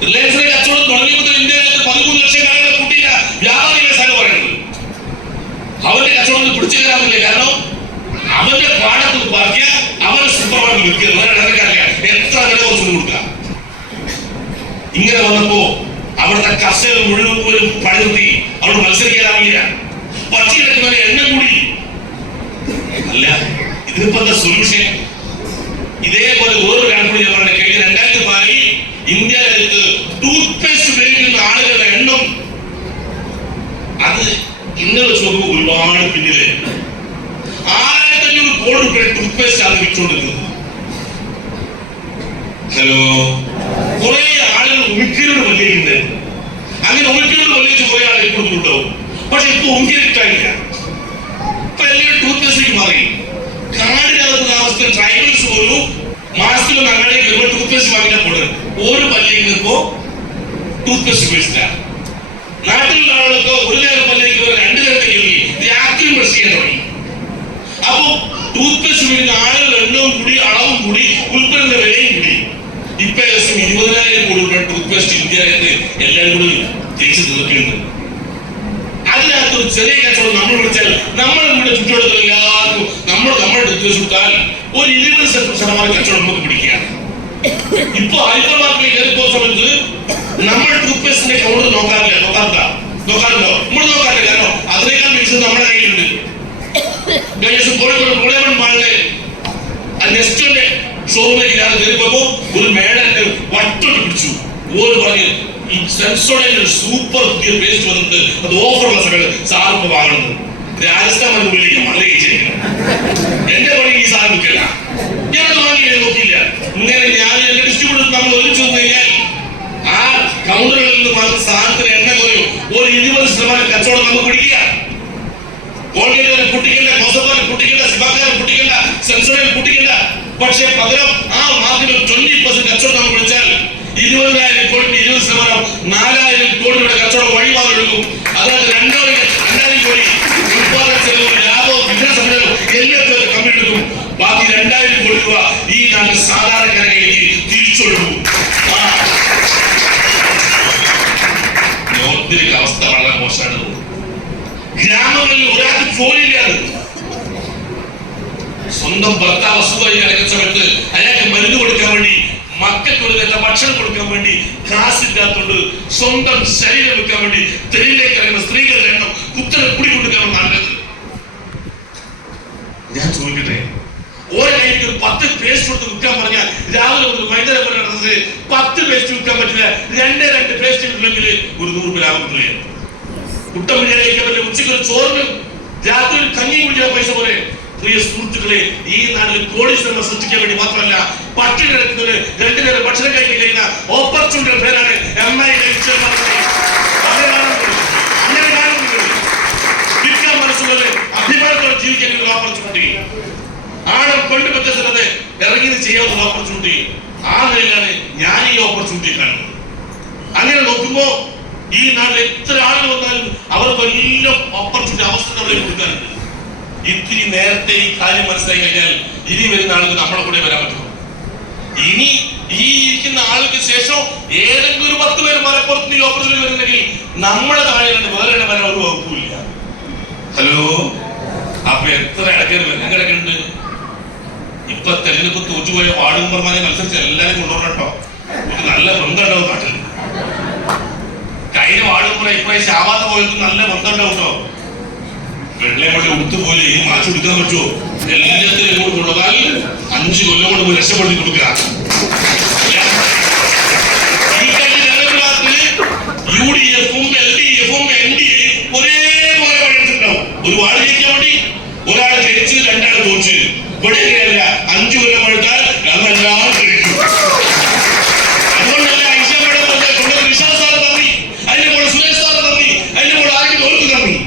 റിലയൻസിന്റെ കച്ചവടം തുടങ്ങി മുതൽ ഇന്ത്യയിൽ 13 ലക്ഷം കടകളെ കൂട്ടിയ വ്യാപാരി വ്യവസായം പറയുന്നത്. അവന്റെ കച്ചവടത്തിൽ പിടിച്ചു കയറാറില്ല. കാരണം അവന്റെ പാടത്ത് പാർക്കിയ അവൻ സൂപ്പർ മാർക്കറ്റ് വിൽക്കുക. വേറെ ഇടക്കാരില്ല. എത്ര വില കുറച്ചു കൊടുക്കുക. ഇങ്ങനെ വന്നപ്പോ അവിടുത്തെ കർഷകർ മുഴുവൻ പണി നിർത്തി. അവിടെ മത്സരിക്കാനാവില്ല. പക്ഷി കിടക്കുന്നവരെ എണ്ണം കൂടി. അല്ല, ഇതിനിപ്പോ എന്താ സൊല്യൂഷൻ? ഇതേപോലെ വേറൊരു കണക്കൂടി ഞാൻ പറഞ്ഞ കഴിഞ്ഞ 2014 ഇന്ത്യ രാജ്യത്ത് ടൂത്ത് പേസ്റ്റ് ഉപയോഗിക്കുന്ന ആളുകളുടെ എണ്ണം അത് ഇന്നലെ വെച്ച് നോക്കുമ്പോൾ ഒരുപാട് പിന്നിലെ 6500 കോടി രൂപ ടൂത്ത് പേസ്റ്റ് ആണ് വിറ്റുകൊണ്ടിരുന്നത്. ഹലോ, കുറെ ആളുകൾ ഉമിക്കലോട് വലിയുണ്ട്. അങ്ങനെ ഉമിക്കലോട് വലിയ കുറെ ആളുകൾ കൊടുത്തിട്ടുണ്ടാവും. പക്ഷെ ഇപ്പൊ ഉമിക്കലില്ല. ഇപ്പൊ എല്ലാവരും ടൂത്ത് പേസ്റ്റിലേക്ക് മാറി. കാടിനകത്ത് താമസിക്കുന്ന ട്രൈബൽസ് പോലും മാസത്തിലും അങ്ങാടിക്ക് വരുമ്പോൾ ടൂത്ത് പേസ്റ്റ് വാങ്ങിക്കാൻ പോലും ഒരു പല്ലേക്ക് ഇപ്പോ ടൂത്ത് പേസ്റ്റ് ഉപയോഗിച്ചില്ല. നാട്ടിലുള്ള ആളുകൾക്ക് ഒരു നേരം പല്ലേക്ക് അപ്പൊ ടൂത്ത് പേസ്റ്റ് ഉപയോഗിക്കുന്ന ആളുകളുടെ എണ്ണവും കൂടി, അളവും കൂടി, ഉൽപ്പന്ന വിലയും കൂടി. ഇപ്പൊ ഏകദേശം 20,000 കോടി രൂപ ടൂത്ത് പേസ്റ്റ് ഇന്ത്യയിലേക്ക് എല്ലാവരും കൂടി തിരിച്ചു തീർക്കുന്നുണ്ട്. അതിനകത്തൊരു ചെറിയ കച്ചവടം നമ്മൾ വിളിച്ചാൽ നമ്മൾ നമ്മുടെ ചുറ്റുവട്ടത്തിൽ എല്ലാവർക്കും നമ്മുടെ ടൂത്ത് പേസ്റ്റ് കൊടുത്താൽ ഒരു 20% കച്ചവടം നമുക്ക് പിടിക്കുകയാണ്. ഇപ്പൊ ഹൈദരാബാദിൽ കയറിപ്പോ സമയത്ത് നമ്മൾ ടൂത്ത് പേസ്റ്റിന്റെ കൗണ്ടർ നോക്കാറുണ്ടോ? നമ്മൾ നോക്കാറില്ല. കാരണം അതിനേക്കാൾ മികച്ചത് നമ്മുടെ കയ്യിലുണ്ട്. കോഴിക്കോട് പുളിയമൺ മാളിലെ നെസ്റ്റോന്റെ ഷോറൂമിലേക്ക് ഞാൻ കയറിപ്പോ ഒരു മേഡം വട്ടോട്ട് പിടിച്ചു. ഓര് പറഞ്ഞു ഈ സെൻസോഡൈൻ്റെ സൂപ്പർ പുതിയ പേസ്റ്റ് വന്നിട്ട് അത് ഓഫറുള്ള സമയത്ത് സാറിപ്പ് വാങ്ങുന്നത്. രാജസ്ഥാൻ മരുന്നിലേക്ക് വളരെ കഴിച്ചിരിക്കണം. എന്റെ പണി ഈ സാധനം വിൽക്കില്ല. ഞാനത് വാങ്ങിയില്ല, നോക്കിയില്ല. ഇങ്ങനെ ഞാൻ എന്റെ ഡിസ്ട്രിബ്യൂട്ടർ നമ്മൾ ഒഴിച്ചു വന്നു കഴിഞ്ഞാൽ ആ കൗണ്ടറുകളിൽ നിന്ന് വാങ്ങുന്ന സാധനത്തിന് എണ്ണ കുറയും. ഒരു 20% കച്ചവടം നമുക്ക് പിടിക്കുക. കോൾഗേറ്റ് പൊട്ടിക്കണ്ട, കോസപ്പാനെ പൊട്ടിക്കണ്ട, സിബാക്കാനെ പൊട്ടിക്കണ്ട, സെൻസോഡൈൻ പൊട്ടിക്കണ്ട. പക്ഷെ പകരം ആ മാർക്കറ്റിൽ 20% കച്ചവടം നമ്മൾ വിളിച്ചാൽ 20,000 കോടി 20% 4,000 കോടിയുടെ കച്ചവടം വഴിമാറിയെടുക്കും. അതായത് 2,000 കോടി ഉത്പാദന ചെലവും ലാഭവും വിതരണ സംവിധാനവും എല്ലാത്തിനും കമ്മിട്ടെടുക്കും. ബാക്കി 2,000 കോടി രൂപ ഈ നാട്ടിൽ സാധാരണക്കാരനിലേക്ക് തിരിച്ചൊഴുകും. നോർത്തിലേക്ക് അവസ്ഥ വളരെ മോശമാണ്. ഗ്രാമങ്ങളിൽ ഒരാൾക്ക് ജോലിയില്ലാതെ സ്വന്തം ഭർത്താവ് അസുഖമായി കിടക്കുന്ന സമയത്ത് അയാൾക്ക് മരുന്ന് കൊടുക്കാൻ വേണ്ടി, മക്കൾക്ക് ഒരു നേരത്തെ ഭക്ഷണം കൊടുക്കാൻ വേണ്ടി കാശില്ലാത്തോണ്ട് സ്വന്തം ശരീരം വെക്കാൻ വേണ്ടി തെരുവിലേക്ക് ഇറങ്ങുന്ന സ്ത്രീകളുടെ എണ്ണം കുത്തനെ കൂടി കൊടുക്കാനാണ് നല്ലത്. ഞാൻ ചോദിക്കട്ടെ, ഓരോ കൈക്ക് ഒരു 10 പേസ്റ്റ് കൊടുത്ത് വിൽക്കാൻ പറഞ്ഞാൽ രാവിലെ മുതൽ വൈകുന്നേരം വരെ നടന്നത് 10 പേസ്റ്റ് വിൽക്കാൻ പറ്റില്ല. 2 പേസ്റ്റ് ഇല്ലെങ്കിൽ ഒരു 100 രൂപ ലാഭം കിട്ടുകയാണ്. കുട്ടം കഴിക്കാൻ പറ്റില്ല. ഉച്ചയ്ക്ക് ഒരു ചോറിന് രാത്രി കഞ്ഞി കുടിക്കുന്ന പൈസ പോലെ. പ്രിയ സുഹൃത്തുക്കളെ, ഈ നാട്ടിൽ കോടീശ്വരനെ സൃഷ്ടിക്കാൻ വേണ്ടി മാത്രമല്ല, പട്ടിണി കിടക്കുന്നവര് 2 നേരം ഭക്ഷണം കഴിക്കാൻ കഴിയുന്ന ഓപ്പർച്യൂണിറ്റിയുടെ പേരാണ് MI വിൽക്കാൻ മനസ്സുള്ളത്. അഭിമാനത്തോടെ ജീവിക്കാൻ ഒരു ഓപ്പർച്യൂണിറ്റി, ആളും പെണ്ണ് പറ്റുന്നത് ഇറങ്ങി ചെയ്യാവുന്ന ഓപ്പർച്യൂണിറ്റി. ആ നിലയിലാണ് ഞാൻ ഈ ഓപ്പർച്യൂണിറ്റി കാണുന്നത്. അങ്ങനെ നോക്കുമ്പോ ഈ നാട്ടിൽ എത്ര ആളുകൾ വന്നാലും അവർക്ക് എല്ലാം ഓപ്പർച്യൂണിറ്റി അവസരം അവിടെ കൊടുക്കാറുണ്ട്. ഇത്തിരി നേരത്തെ ഈ കാര്യം മനസ്സിലാക്കി കഴിഞ്ഞാൽ ഇനി വരുന്ന ആളുകൾ നമ്മളെ കൂടെ വരാൻ പറ്റും. ഇനി ഈ ഇരിക്കുന്ന ആൾക്ക് ശേഷം ഏതെങ്കിലും ഒരു 10 പേര് മലപ്പുറത്ത് ഈ ഓപ്പർച്യൂണിറ്റി വരുന്നുണ്ടെങ്കിൽ നമ്മളെ താഴെ വേറെ വരാൻ ഒരു വകുപ്പില്ല. ഹലോ, അപ്പൊ എത്ര ഇടയ്ക്ക് വരാൻ കിടക്കുന്നുണ്ട്. ഇപ്പൊ തെരഞ്ഞെടുപ്പ് തോറ്റുപോയ വാർഡ് മെമ്പർമാരെ മത്സരിച്ച് എല്ലാവരും കൊണ്ടുവരണം കേട്ടോ. ഒരു നല്ല ബന്ധം ഉണ്ടാവും നാട്ടിൽ. കഴിഞ്ഞ വാർഡ് മെമ്പർ ഇപ്രാവശ്യം ആവാത്ത പോയത് നല്ല ബന്ധം ഉണ്ടാവും കേട്ടോ. വെള്ളയും കൊണ്ട് ഉടുത്തുപോലെ ഈ മാറ്റി കൊടുക്കാൻ പറ്റുമോ? എല്ലാത്തിനും കൂടെ കൊണ്ടുവന്നാൽ 5 കൊല്ലം കൊണ്ട് പോയി രക്ഷപ്പെടുത്തി കൊടുക്കുക. ഈ കഴിഞ്ഞ തെരഞ്ഞെടുപ്പിൽ UDF-ഉം LDF-ഉം NDA-യും ഒരേപോലെ പണിയെടുത്തിട്ടുണ്ടാവും. ഒരു വാർഡ് ജയിക്കാൻ വേണ്ടി ഒരാൾ ജയിച്ച് 2 തോച്ച്. ഇവിടെ 5 കൊല്ലം പണിത്താൽ അന്നെല്ലാം ജയിക്കും. അതുകൊണ്ടല്ല ഐഷ മേഡം കൊണ്ടുവന്ന വിശാൽ സാറ് നന്ദി, അതിന്റെ കൂടെ സുരേഷ് സാറ് നന്ദി, അതിന്റെ കൂടെ ആർക്കും ഓർക്ക് നന്ദി.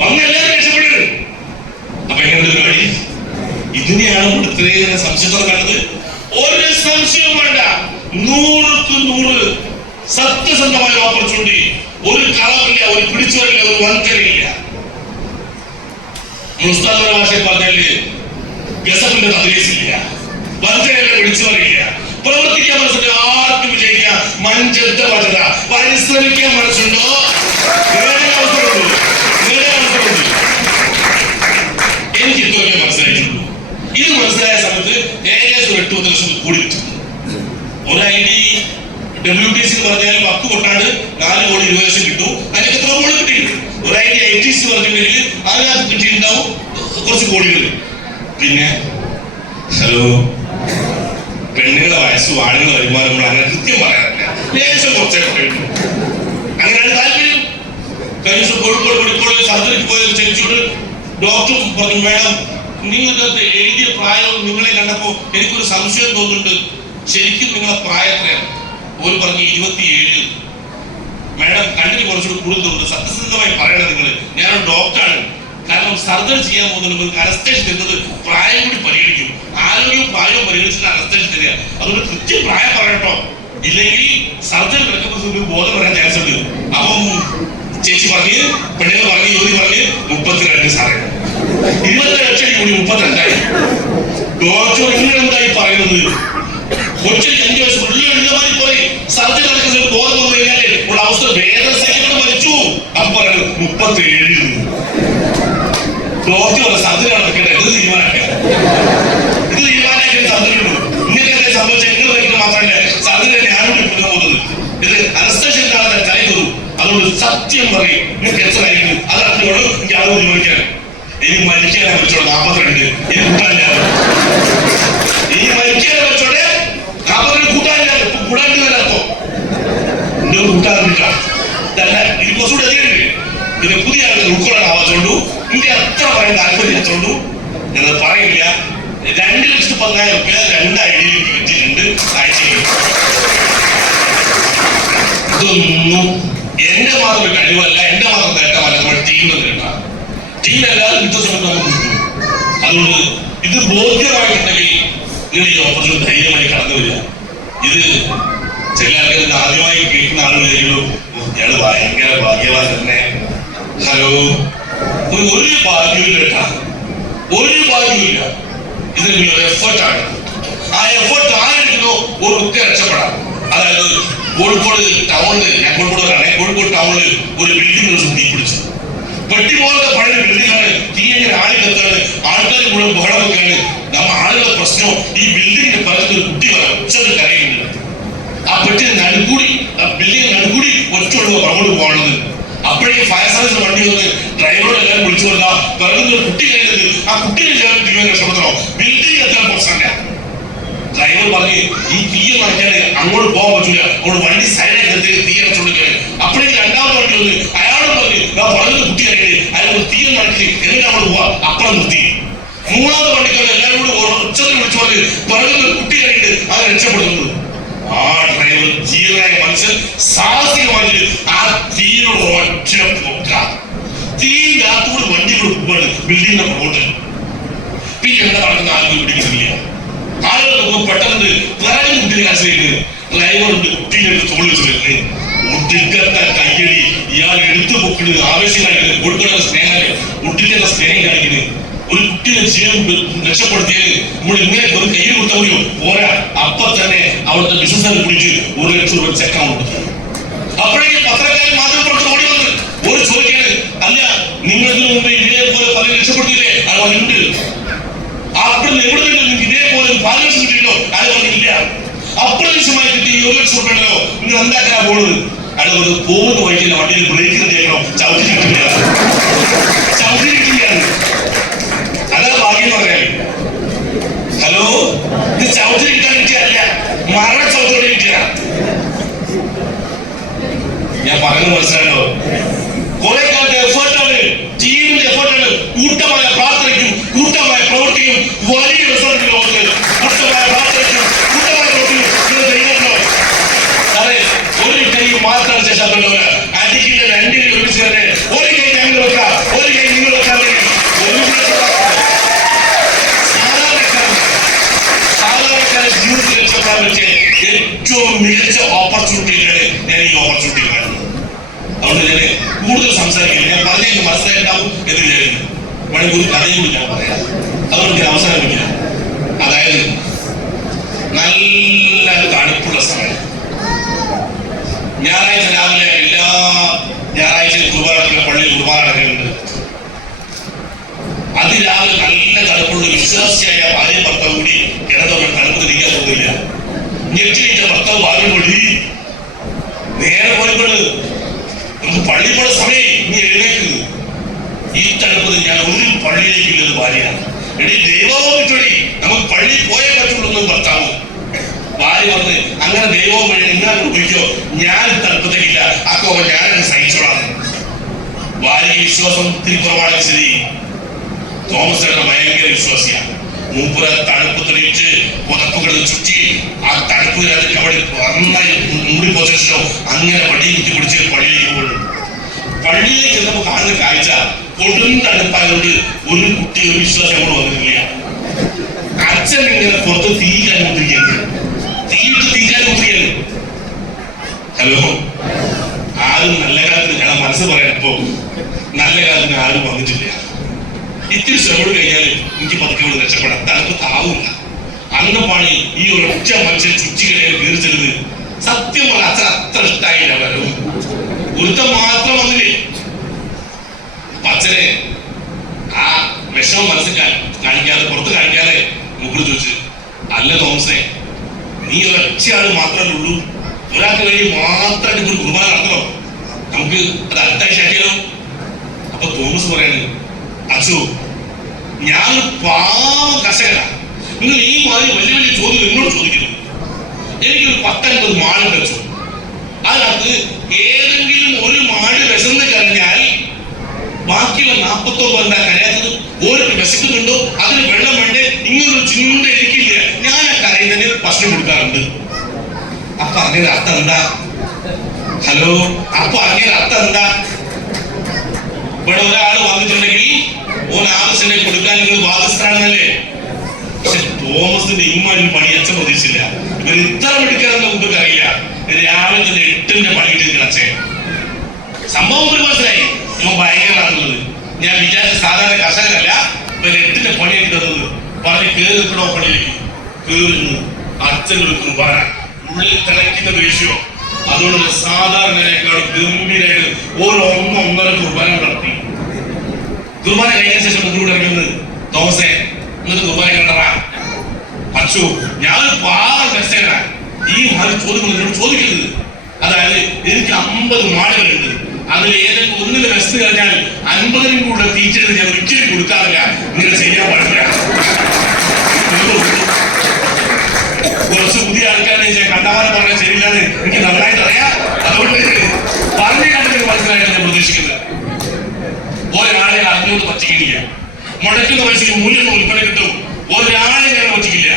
വന്ന് എല്ലാവരും രക്ഷപ്പെടുന്നത്. അപ്പൊ എങ്ങനെ പരിപാടി? ഇതിനെയാണ് ഇത്രയും സംശയത്തോടെ കണ്ടത്. ഒരു സംശയവും വേണ്ട. 100ക്ക് 100 സത്യസന്ധമായ ഓപ്പർച്യൂണിറ്റി. ഒരു കളവില്ല, ഒരു പിടിച്ചുവരില്ല, ഒരു വൻകരയില്ല. മുസ്താദ് ഭാഷയിൽ പറഞ്ഞാല് ഗസഫിന്റെ തദ്ദേശില്ല, വൻകരയില്ല, പിടിച്ചുവരില്ല. പ്രവർത്തിക്കാൻ മനസ്സുണ്ട്, ആർക്കും വിജയിക്കാം. മഞ്ചത്ത വചന പരിശ്രമിക്കാൻ മനസ്സുണ്ടോ? അവസരമുണ്ടോ? എനിക്ക് ഇത്രയൊക്കെ മനസ്സിലായിട്ടുള്ളൂ. ഇത് മനസ്സിലായ സമയത്ത് ഏകദേശം 8-10 ലക്ഷം കൂടി കിട്ടും. ഒരു ID WTC എന്ന് പറഞ്ഞാൽ വക്ക് കൊട്ടാണ്ട് 4 കോടി 20 ലക്ഷം കിട്ടും. അതിനൊക്കെ എത്ര കോടി കിട്ടിയിട്ടുണ്ട്. ഒരു ID ITC പറഞ്ഞിട്ടുണ്ടെങ്കിൽ അതിനകത്ത് കിട്ടിയിട്ടുണ്ടാവും കുറച്ച് കോടികൾ. പിന്നെ ഹലോ, പെണ്ണുങ്ങളെ വയസ്സും ആണുങ്ങളെ വരുമാനം നമ്മൾ അങ്ങനെ കൃത്യം പറയാറില്ല. ലേശം കുറച്ചേ പറയും. അങ്ങനെയാണ് താല്പര്യം. കഴിഞ്ഞ ദിവസം കോഴിക്കോട് സർജറിക്ക് പോയ ചേച്ചിയോട് ഡോക്ടർ പറഞ്ഞു, മേഡം നിങ്ങൾക്ക് എഴുതിയ പ്രായം നിങ്ങളെ കണ്ടപ്പോ എനിക്കൊരു സംശയം തോന്നുന്നുണ്ട്. ശരിക്കും നിങ്ങളെ പ്രായം എത്രയാണ്? ഒരു പറഞ്ഞു 27. മേഡം കണ്ടിന് കുറച്ചുകൂടി കൂടുതലുണ്ട്. സത്യസന്ധമായി പറയണം നിങ്ങൾ. ഞാനൊരു ഡോക്ടറാണ്. കാരണം സർജറി ചെയ്യാൻ പോകുന്നതിന് അനസ്തേഷ്യ തരുന്നത് പ്രായം കൂടി പരിഗണിക്കും. ആരോഗ്യവും പ്രായവും പരിഗണിച്ചിട്ട് അനസ്തേഷ്യ തരിക. അതുകൊണ്ട് കൃത്യം പ്രായം പറയട്ടോ, ഇല്ലെങ്കിൽ സർജറി കിടക്കുന്ന ബോധം പറയാൻ ചാൻസ് ഉണ്ട്. അപ്പം ചേച്ചി പറഞ്ഞ്, പെണ്ണുങ്ങൾ പറഞ്ഞ്, യുവതി പറഞ്ഞ് 32 സാറേ. 27 ലക്ഷം കൂടി 32,000. ഡോക്ടർ നിങ്ങളെന്തായി പറയുന്നത്? കൊച്ചിൽ 5 വയസ്സ് ഉള്ളമാതിരി പറയും. സർജറി നടക്കുന്ന ബോധം വന്നു കഴിഞ്ഞാല് ഉള്ള അവസ്ഥ വേദന സഹിക്കുന്നത് മരിച്ചു. അപ്പൊ പറയുന്നത് 37. ഡോക്ടർ പറഞ്ഞ സർജറി നടക്കട്ടെ, ഇത് തീരുമാനമാക്കുക. ഇത് തീരുമാനമാക്കിയ സർജറി ഉള്ളൂ. ഇങ്ങനെ സംഭവിച്ച നിങ്ങൾ വയ്ക്കുന്നത് മാത്രമല്ല, സർജറി ഞാനോട് കൊടുക്കാൻ പോകുന്നത്. ഇത് അനസ്തേഷ്യയിലാണ് തലയിൽ തരും. അതുകൊണ്ട് സത്യം പറയും, നിങ്ങൾക്ക് എത്രയായിരിക്കും അത് അറിഞ്ഞോളൂ. എനിക്ക് ആളോട് ചോദിക്കാൻ ഇനി മരിക്കാനെ വെച്ചോളൂ 42. ഇനി കൂട്ടാനില്ല. ഇനി മരിക്കാനെ വെച്ചോടെ 42 കൂട്ടാനില്ല. ഇപ്പൊ കൂടാനില്ലല്ലോ. എന്റെ കൂട്ടാറില്ല. ഇത് കുറച്ചുകൂടെ എതിരുണ്ട്. ഇത് പുതിയ ആളുകൾ ഉൾക്കൊള്ളാൻ ആവാത്തോണ്ടു എനിക്ക് അത്ര പറയാൻ താല്പര്യത്തോണ്ടു ഞങ്ങൾ പറയില്ല. 2,10,000 രൂപ 2 ഐഡിയയിൽ വിറ്റിട്ടുണ്ട് ആഴ്ചയിൽ. ഇതൊന്നും എന്റെ മാത്രം ഒരു കഴിവല്ല, എന്റെ മാത്രം നേട്ടമല്ല. നമ്മുടെ ടീമിൽ നേട്ടാണ്. ടീമിലെല്ലാവരും വ്യത്യസ്തം നമുക്ക് കിട്ടും. അതുകൊണ്ട് ഇത് ബോധ്യമായിട്ടുണ്ടെങ്കിൽ നിങ്ങൾ ഈ ഓപ്പറേഷൻ ധൈര്യമായി കടന്നു വരിക. ഇത് ചില ആൾക്കാർ ആദ്യമായി കേൾക്കുന്ന ആളുകളെങ്കിലും ഇയാള് ഭയങ്കര ഭാഗ്യവാൻ തന്നെ. ഹലോ, ഒരു ഭാഗ്യമില്ല കേട്ടാ, ഒരു ഭാഗ്യമില്ല. ഇത് നിങ്ങളുടെ എഫേർട്ടാണ്. ആ എഫേർട്ട് ആരെടുക്കുന്നോ ഒക്കെ രക്ഷപ്പെടാം. അതായത് കോഴിക്കോട് ടൗണില്, ഞാൻ കോഴിക്കോടാണ്, കോഴിക്കോട് ടൗണില് ഒരു ബിൽഡിംഗ് ദിവസം തീ പിടിച്ചു. പെട്ടി പോലത്തെ പഴയ ബിൽഡിംഗാണ്. തീ എങ്ങനെ ആളിലെത്താണ്, ആൾക്കാർ മുഴുവൻ ബഹളമൊക്കെയാണ്. നമ്മ ആളുകളുടെ പ്രശ്നം ഈ ബിൽഡിങ്ങിന്റെ പലർക്കും ഒരു കുട്ടി വരാം, ഉച്ചത് കരയുന്നുണ്ട്. ആ പെട്ടിന് നടുക്കൂടി, ആ ബിൽഡിംഗ് നടുക്കൂടി ഒറ്റയുള്ള പുറകോട്ട് പോകണത്. അപ്പോഴേക്കും ഫയർ സർവീസ് വണ്ടി വന്ന് ഡ്രൈവറോട് എല്ലാവരും വിളിച്ചു കൊടുക്കുക, പിറകുന്ന ഒരു കുട്ടി കഴിഞ്ഞത് ആ കുട്ടിയെ തീരുമാനം രക്ഷപ്പെടുത്തണോ, ബിൽഡിംഗ് എത്താൻ പ്രശ്നമില്ല. ഡ്രൈവർ പറഞ്ഞ് ഈ തീ നടക്കാതെ അങ്ങോട്ട് പോകാൻ പറ്റില്ല, അങ്ങോട്ട് വണ്ടി സൈഡായി തീ അടച്ചുകൊടുക്കാൻ. അപ്പോഴേക്കും രണ്ടാമത്തെ വണ്ടി വന്ന് അയാളോട് പറഞ്ഞ് പറയുന്ന കുട്ടി അറിയണേ, അയാൾ തീ നടക്കി എങ്ങനെ അങ്ങോട്ട് പോവാ, അപ്പുറം നിർത്തി. മൂന്നാമത്തെ വണ്ടിക്കാരൻ എല്ലാവരും കൂടി ഉച്ചത്തിൽ വിളിച്ചു പറഞ്ഞ് പറയുന്ന കുട്ടി അറിയിട്ട് അത് രക്ഷപ്പെടുന്നത്. ആ ഡ്രൈവർ ജീവനായ മനുഷ്യൻ സാഹസികമായി ആ തീയോട് ഒറ്റ പൊക്ക, തീയിനകത്തോട് വണ്ടി കൂടെ പോവാണ് ബിൽഡിങ്ങിന്റെ പുറകോട്ട്. പിന്നെ എന്താ നടക്കുന്ന ആളുകൾ പിടിക്കുന്നില്ല. ആളുകൾ പെട്ടെന്ന് പിറകെ കുട്ടിയെ ആശ്രയിക്കുന്നത്. ഡ്രൈവറുണ്ട് കുട്ടീനെ തോളിൽ വെച്ച് ഒടുക്കത്തെ കയ്യടി. ഇയാൾ എടുത്തു പൊക്കുന്നത് ആവേശം കാണിക്കുന്നത്, കൊടുക്കുന്ന സ്നേഹം, ഒടുക്കുന്ന സ്നേഹം കാണിക്കുന്നത്. ഒരു കുട്ടിയെ ജീവൻ രക്ഷപ്പെടുത്തിയത് നമ്മൾ ഇങ്ങനെ ഒരു കയ്യിൽ കൊടുത്താൽ മതിയോ? പോരാ, അപ്പൊ തന്നെ അവിടുത്തെ ബിസിനസ് കുടിച്ച് 1 ലക്ഷം രൂപ ചെക്ക് കൊടുത്തു. അപ്പോഴേക്കും പത്രക്കാരൻ മാധ്യമപ്രവർത്തകർ ഓടി വന്ന് ഒരു ചോദിക്കാണ്, അല്ല നിങ്ങൾക്ക് മുമ്പ് ഇതേപോലെ പലരും രക്ഷപ്പെടുത്തിയില്ലേ? അത് പറഞ്ഞിട്ടുണ്ട്. അപ്പോഴും എവിടെ നിങ്ങൾക്ക് ഇതേപോലെ 4 ലക്ഷം കിട്ടിയിട്ടോ? അത് പറഞ്ഞില്ല. അപ്രതീക്ഷിതമായി കിട്ടി 1 ലക്ഷം രൂപ ഉണ്ടല്ലോ, നിങ്ങൾ എന്താക്കാനാ പോകുന്നത്? അയാൾ പറഞ്ഞത് പോകുന്ന വഴിക്കില്ല, വണ്ടിയിൽ ബ്രേക്ക് കേൾക്കണം, ചവിട്ടി കിട്ടില്ല, ചവിട്ടി കിട്ടില്ല. അതാ ഭാഗ്യം പറയാൻ. ഹലോ, ഇത് ചവിട്ടി കിട്ടാൻ കിട്ടിയല്ല, മരണ ചവിട്ടോടെ കിട്ടിയ. ഞാൻ പറയുന്നത് മനസ്സിലായോ? കുറെ കാലത്തെ എഫേർട്ടാണ്, ടീമിന്റെ എഫേർട്ടാണ്. കൂട്ടമായ പ്രാർത്ഥനയ്ക്കും കൂട്ടമായ പ്രവൃത്തിയും വലിയ റിസൾട്ട് ലോകത്ത്. കൂട്ടമായ പ്രാർത്ഥനയ്ക്കും കൂട്ടമായ പ്രവൃത്തിയും സാറേ, ഒരു കൈ മാത്രം ശേഷം അടിക്കുന്ന 2 കൈ ഒരുമിച്ച് തന്നെ ഒരു കൈ ഞങ്ങൾ വെക്കാം, ഒരു കൈ നിങ്ങൾ വെക്കാൻ വേണ്ടി സാധാരണക്കാരെ ജീവിതത്തിൽ രക്ഷപ്പെടാൻ പറ്റിയ ഏറ്റവും മികച്ച ഓപ്പർച്യൂണിറ്റിയിലാണ് ഞാൻ ഈ ഓപ്പർച്യൂണിറ്റി കാണുന്നത്. അതുകൊണ്ട് ഞാൻ കൂടുതൽ സംസാരിക്കില്ല. ഞാൻ പറഞ്ഞെങ്കിൽ മനസ്സിലായിട്ടുണ്ടാവും എന്ന് വിചാരിക്കുന്നു. വേണമെങ്കിൽ ഒരു കഥയും കൂടി ഞാൻ പറയാം, അതുകൊണ്ട് ഞാൻ അവസരം വയ്ക്കില്ല. അതായത് നല്ല തണുപ്പുള്ള സമയം, ഞായറാഴ്ച രാവിലെ എല്ലാ ഞായറാഴ്ച കുർബാന പള്ളിയിൽ കുർബാന നടക്കുന്നുണ്ട്. അതിരാവിലെ നല്ല തണുപ്പുള്ള വിശ്വാസിയായ ഭാര്യ ഭർത്താവ് കൂടി കിടന്നവർ തണുപ്പ് തിരിക്കാൻ തോന്നില്ല. ഞെട്ടിച്ച ഭർത്താവ് ഭാര്യ കൂടി നേരെ പോയപ്പോൾ നമുക്ക് പള്ളി പോയ സമയം നീ എഴുന്നേക്കുന്നത്. ഈ തണുപ്പത് ഞാൻ ഒരു പള്ളിയിലേക്ക് ഇല്ലത് ഭാര്യയാണ്. എടി ദൈവമോ കിട്ടടി, നമുക്ക് പള്ളി പോയേ പറ്റുള്ളൂ ഭർത്താവ്. ഭാര്യ പറഞ്ഞ് അങ്ങനെ ദൈവവും വഴി നിങ്ങൾ ഉപയോഗിക്കോ, ഞാൻ തണുപ്പത്തേക്കില്ല, അക്കോ ഞാനത് സഹിച്ചോളാം. ഭാര്യയ്ക്ക് വിശ്വാസം ഒത്തിരി കുറവാണ്. ശരി, തോമസ് ചേട്ടൻ ഭയങ്കര വിശ്വാസിയാണ്. മൂപ്പുര തണുപ്പ് തെളിയിച്ച് പുതപ്പുകൾ ചുറ്റി ആ തണുപ്പ് അവിടെ നന്നായി മൂടി പൊതിച്ചോ അങ്ങനെ വടി കുത്തി പിടിച്ച് പള്ളിയിലേക്ക് പോകുന്നു. പള്ളിയിലേക്ക് ചെന്നപ്പോൾ കാണുന്ന കാഴ്ച കൊടും തണുപ്പായതുകൊണ്ട് ഒരു കുട്ടി ഒരു വിശ്വാസം അങ്ങോട്ട് വന്നിട്ടില്ല. അച്ഛൻ ഇങ്ങനെ പുറത്ത് തീ കണ്ടുകൊണ്ടിരിക്കുകയാണ്, തീ കണ്ടുകൊണ്ടിരിക്കുകയാണ്. ഹലോ, ആരും നല്ല കാലത്തിന് ഞാൻ മനസ്സ് പറയാൻ ഇപ്പോ നല്ല കാലത്തിന് ആരും വന്നിട്ടില്ല. ഇത്തിരി ശ്രമം കഴിഞ്ഞാൽ എനിക്ക് പതുക്കെ ഇവിടെ രക്ഷപ്പെടാം. തലപ്പ് താവില്ല. അന്നപ്പാണ് ഈ ഒരൊറ്റ മനുഷ്യൻ ചുറ്റിക്കടയിൽ കീറിച്ചത്. സത്യം പറഞ്ഞ അത്ര ഇഷ്ടായില്ല. വരവ് ഒരുത്തം മാത്രം വന്നില്ലേ. അച്ഛനെ ആ വിഷമം മനസ്സിൽ കാണിക്കാതെ പുറത്ത് കാണിക്കാതെ മുകളിൽ ചോദിച്ചു, അല്ല തോമസേ, നീ ഒരൊറ്റയാള് മാത്രമേ ഉള്ളൂ, ഒരാൾക്ക് വേണ്ടി മാത്രമായിട്ട് ഒരു കുർബാന നടത്തണം, നമുക്ക് അത് അടുത്ത ആഴ്ച ആക്കിയാലോ? അപ്പൊ തോമസ് പറയാണ്, അച്ഛോ, ഞാൻ പാവം കർഷകനാണ്, നിങ്ങൾ ഈ മാതിരി വലിയ വലിയ ചോദ്യം എന്നോട് ചോദിക്കുന്നു. എനിക്കൊരു 10-50 മാട് വെച്ചു, അതിനകത്ത് ഏതെങ്കിലും ഒരു മാട് വിശന്ന് കഴിഞ്ഞാൽ ബാക്കിയുള്ള 49 എന്താ കരയാത്തത്? ഓരോട്ട് വിശക്കുന്നുണ്ടോ? അതിന് വെള്ളം വേണ്ടേ? ഇങ്ങനൊരു ചിന്ത എനിക്കില്ല. ഞാൻ ആ കരയിൽ തന്നെ ഭക്ഷണം കൊടുക്കാറുണ്ട്. അപ്പൊ അങ്ങനെ അർത്ഥം എന്താ? ഹലോ, അപ്പൊ അങ്ങനെ അർത്ഥം എന്താ? ഇവിടെ ഒരാള് വന്നിട്ടുണ്ടെങ്കിൽ ആവശ്യം കൊടുക്കാൻ നിങ്ങൾ ബാധ്യസ്ഥരാണെന്നല്ലേ? പക്ഷെ തോമസിന്റെ ഇമ്മാതിരി പണി അച്ഛൻ പ്രതീക്ഷിച്ചില്ല. ഇവർ ഇത്ര എടുക്കാനെന്ന് നമുക്ക് അറിയില്ല. രാവിലെ തന്നെ 8-ന്റെ പണി കിട്ടി അച്ഛൻ. സംഭവം ഒരു മനസ്സിലായി, ഇവൻ ഭയങ്കരമാണുള്ളത്. ഞാൻ വിചാരിച്ച സാധാരണ കർഷകരല്ല, ഇവൻ 8-ന്റെ പണിയാക്കി തന്നത്. പറഞ്ഞ് കേറി നിൽക്കണോ പണിയിലേക്ക് കേറുന്നു. അച്ഛൻ എടുക്കുന്നു പറയാൻ ഉള്ളിൽ തിളയ്ക്കുന്ന ദേഷ്യോ. അതുകൊണ്ട് സാധാരണക്കാളും ഗംഭീരമായിട്ട് ഓരോ 1-1.5 കുർബാന നടത്തി. കുർബാന കഴിഞ്ഞ ശേഷം മുന്നോട്ട് ഇറങ്ങുന്നത്, തോമസേ ഇന്നത്തെ കുർബാന കണ്ടറാ. അച്ഛോ, ഞാനൊരു പാവം കർഷകനാണ്, ഈ ചോദ്യങ്ങൾ എന്നോട് ചോദിക്കരുത്. അതായത് എനിക്ക് 50 മാടുകളുണ്ട്, അതിൽ ഏതെങ്കിലും ഒന്നിന് വിശന്ന് കഴിഞ്ഞാൽ 50-നും കൂടെ തീറ്റെടുത്ത് ഞാൻ ഒരിക്കലും കൊടുക്കാറില്ല. നിങ്ങൾ ചെയ്യാൻ പാടില്ല. കുറച്ച് പുതിയ ആൾക്കാരെ കണ്ടാവാനം പറഞ്ഞാൽ ശരിയില്ലാന്ന് എനിക്ക് നന്നായിട്ട് അറിയാം. അതുകൊണ്ട് പറഞ്ഞു കണ്ടിട്ട് മനസ്സിലായിട്ട് ഞാൻ പ്രതീക്ഷിക്കുന്നത്. ഒരാളെ അറിഞ്ഞുകൊണ്ട് പറ്റിക്കില്ല. മുടക്കുന്ന പൈസയ്ക്ക് മൂല്യം ഉൽപ്പന്നം കിട്ടും. ഒരാളെ ഞാൻ പറ്റിക്കില്ല.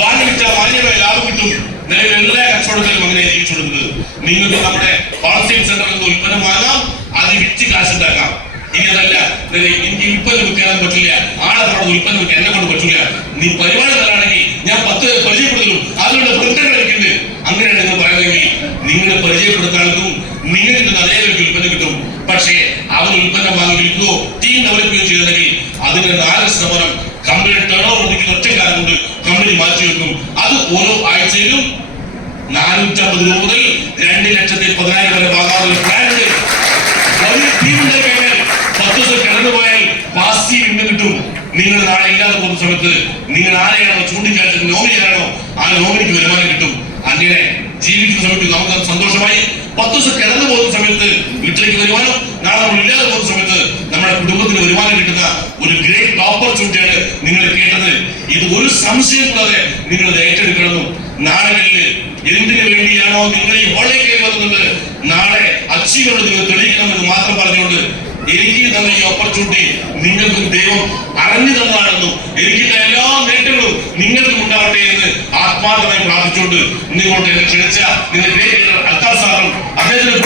വാങ്ങി വിറ്റാൽ മാന്യമായ ലാഭം കിട്ടും. നിലവിൽ എല്ലാ കച്ചവടത്തിലും അങ്ങനെ ജീവിച്ചുകൊടുക്കുന്നത്. നിങ്ങൾക്ക് നമ്മുടെ ഹോൾസെയിൽ സെന്ററിൽ നിന്ന് ഉൽപ്പന്നം വാങ്ങാം, അത് വിറ്റ് കാശുണ്ടാക്കാം. ഇനി അതല്ല, എനിക്ക് ഉൽപ്പന്നം വിൽക്കാൻ പറ്റില്ല, ആളെ ഉൽപ്പന്നം വിൽക്കാൻ എന്നെ കൊണ്ട് പറ്റില്ല, നീ പരിപാടി നല്ലതാണെങ്കിൽ ഞാൻ 10 പേരെ പരിചയപ്പെടുത്തും, അതിനുള്ള ബന്ധങ്ങൾ എനിക്കുണ്ട്, അങ്ങനെയാണ് നിങ്ങൾ പറയുന്നതെങ്കിൽ നിങ്ങളെ പരിചയപ്പെടുത്താനും നിങ്ങൾക്ക് അതേ ഉൽപ്പന്നം കിട്ടും. പക്ഷേ അവർ ഉൽപ്പന്നം വാങ്ങി വിൽക്കുകയോ ടീം ഡെവലപ്പ് ചെയ്യുകയോ ചെയ്തിട്ടുണ്ടെങ്കിൽ അതിന്റെ 4% കമ്പനി ടേൺ ഓവർ ഉണ്ടെങ്കിൽ ഒറ്റക്കാലം കൊണ്ട് കമ്പനി മാറ്റി വെക്കും. അത് ഓരോ ആഴ്ചയിലും 450 രൂപ മുതൽ 2,10,000 വരെ വാങ്ങാനുള്ള പ്ലാനുണ്ട്. വലിയ ടീം ഉണ്ടായി കഴിഞ്ഞാൽ 10 ദിവസം കടന്നുപോയാൽ പാസീവ് ഇന്ന് കിട്ടും. നിങ്ങൾ നാളെ ഇല്ലാതെ പോകുന്ന സമയത്ത് നിങ്ങൾ ആരെയാണോ ചൂണ്ടിക്കാണിച്ചത്, നോമിനിയാണോ, ആ നോമിനിക്ക് വരുമാനം കിട്ടും. അങ്ങനെ ജീവിക്കുന്ന സമയത്ത് നമുക്ക് സന്തോഷമായി. 10 ദിവസം കിടന്നു പോകുന്ന സമയത്ത് വീട്ടിലേക്ക് വരുമാനം, നാളെ നമ്മൾ ഇല്ലാതെ പോകുന്ന സമയത്ത് നമ്മുടെ കുടുംബത്തിന് വരുമാനം കിട്ടുന്ന ഒരു ഗ്രേറ്റ് ഓപ്പർച്യൂണിറ്റിയാണ് നിങ്ങൾ കേട്ടത്. ഇത് ഒരു സംശയം കൂടാതെ നിങ്ങൾ ഏറ്റെടുക്കണമെന്നും നാളുകളിൽ എന്തിനു വേണ്ടിയാണോ നിങ്ങൾ ഈ ഹോളിലേക്ക് വരുന്നത് നാളെ അച്ചീവോട് നിങ്ങൾ തെളിയിക്കണമെന്ന് മാത്രം പറഞ്ഞുകൊണ്ട് എനിക്ക് തന്ന ഈ ഓപ്പർച്യൂണിറ്റി നിങ്ങൾക്ക് ദൈവം അറിഞ്ഞു തന്നതാണെന്നും എനിക്ക് എല്ലാ നേട്ടങ്ങളും നിങ്ങൾക്കും ഉണ്ടാവട്ടെ എന്ന് ആത്മാർത്ഥമായി പ്രാർത്ഥിച്ചുകൊണ്ട് നിങ്ങളോട് എന്നെ ക്ഷണിച്ച നിങ്ങളുടെ അൽത്താഫ് സാറും അദ്ദേഹത്തിന്റെ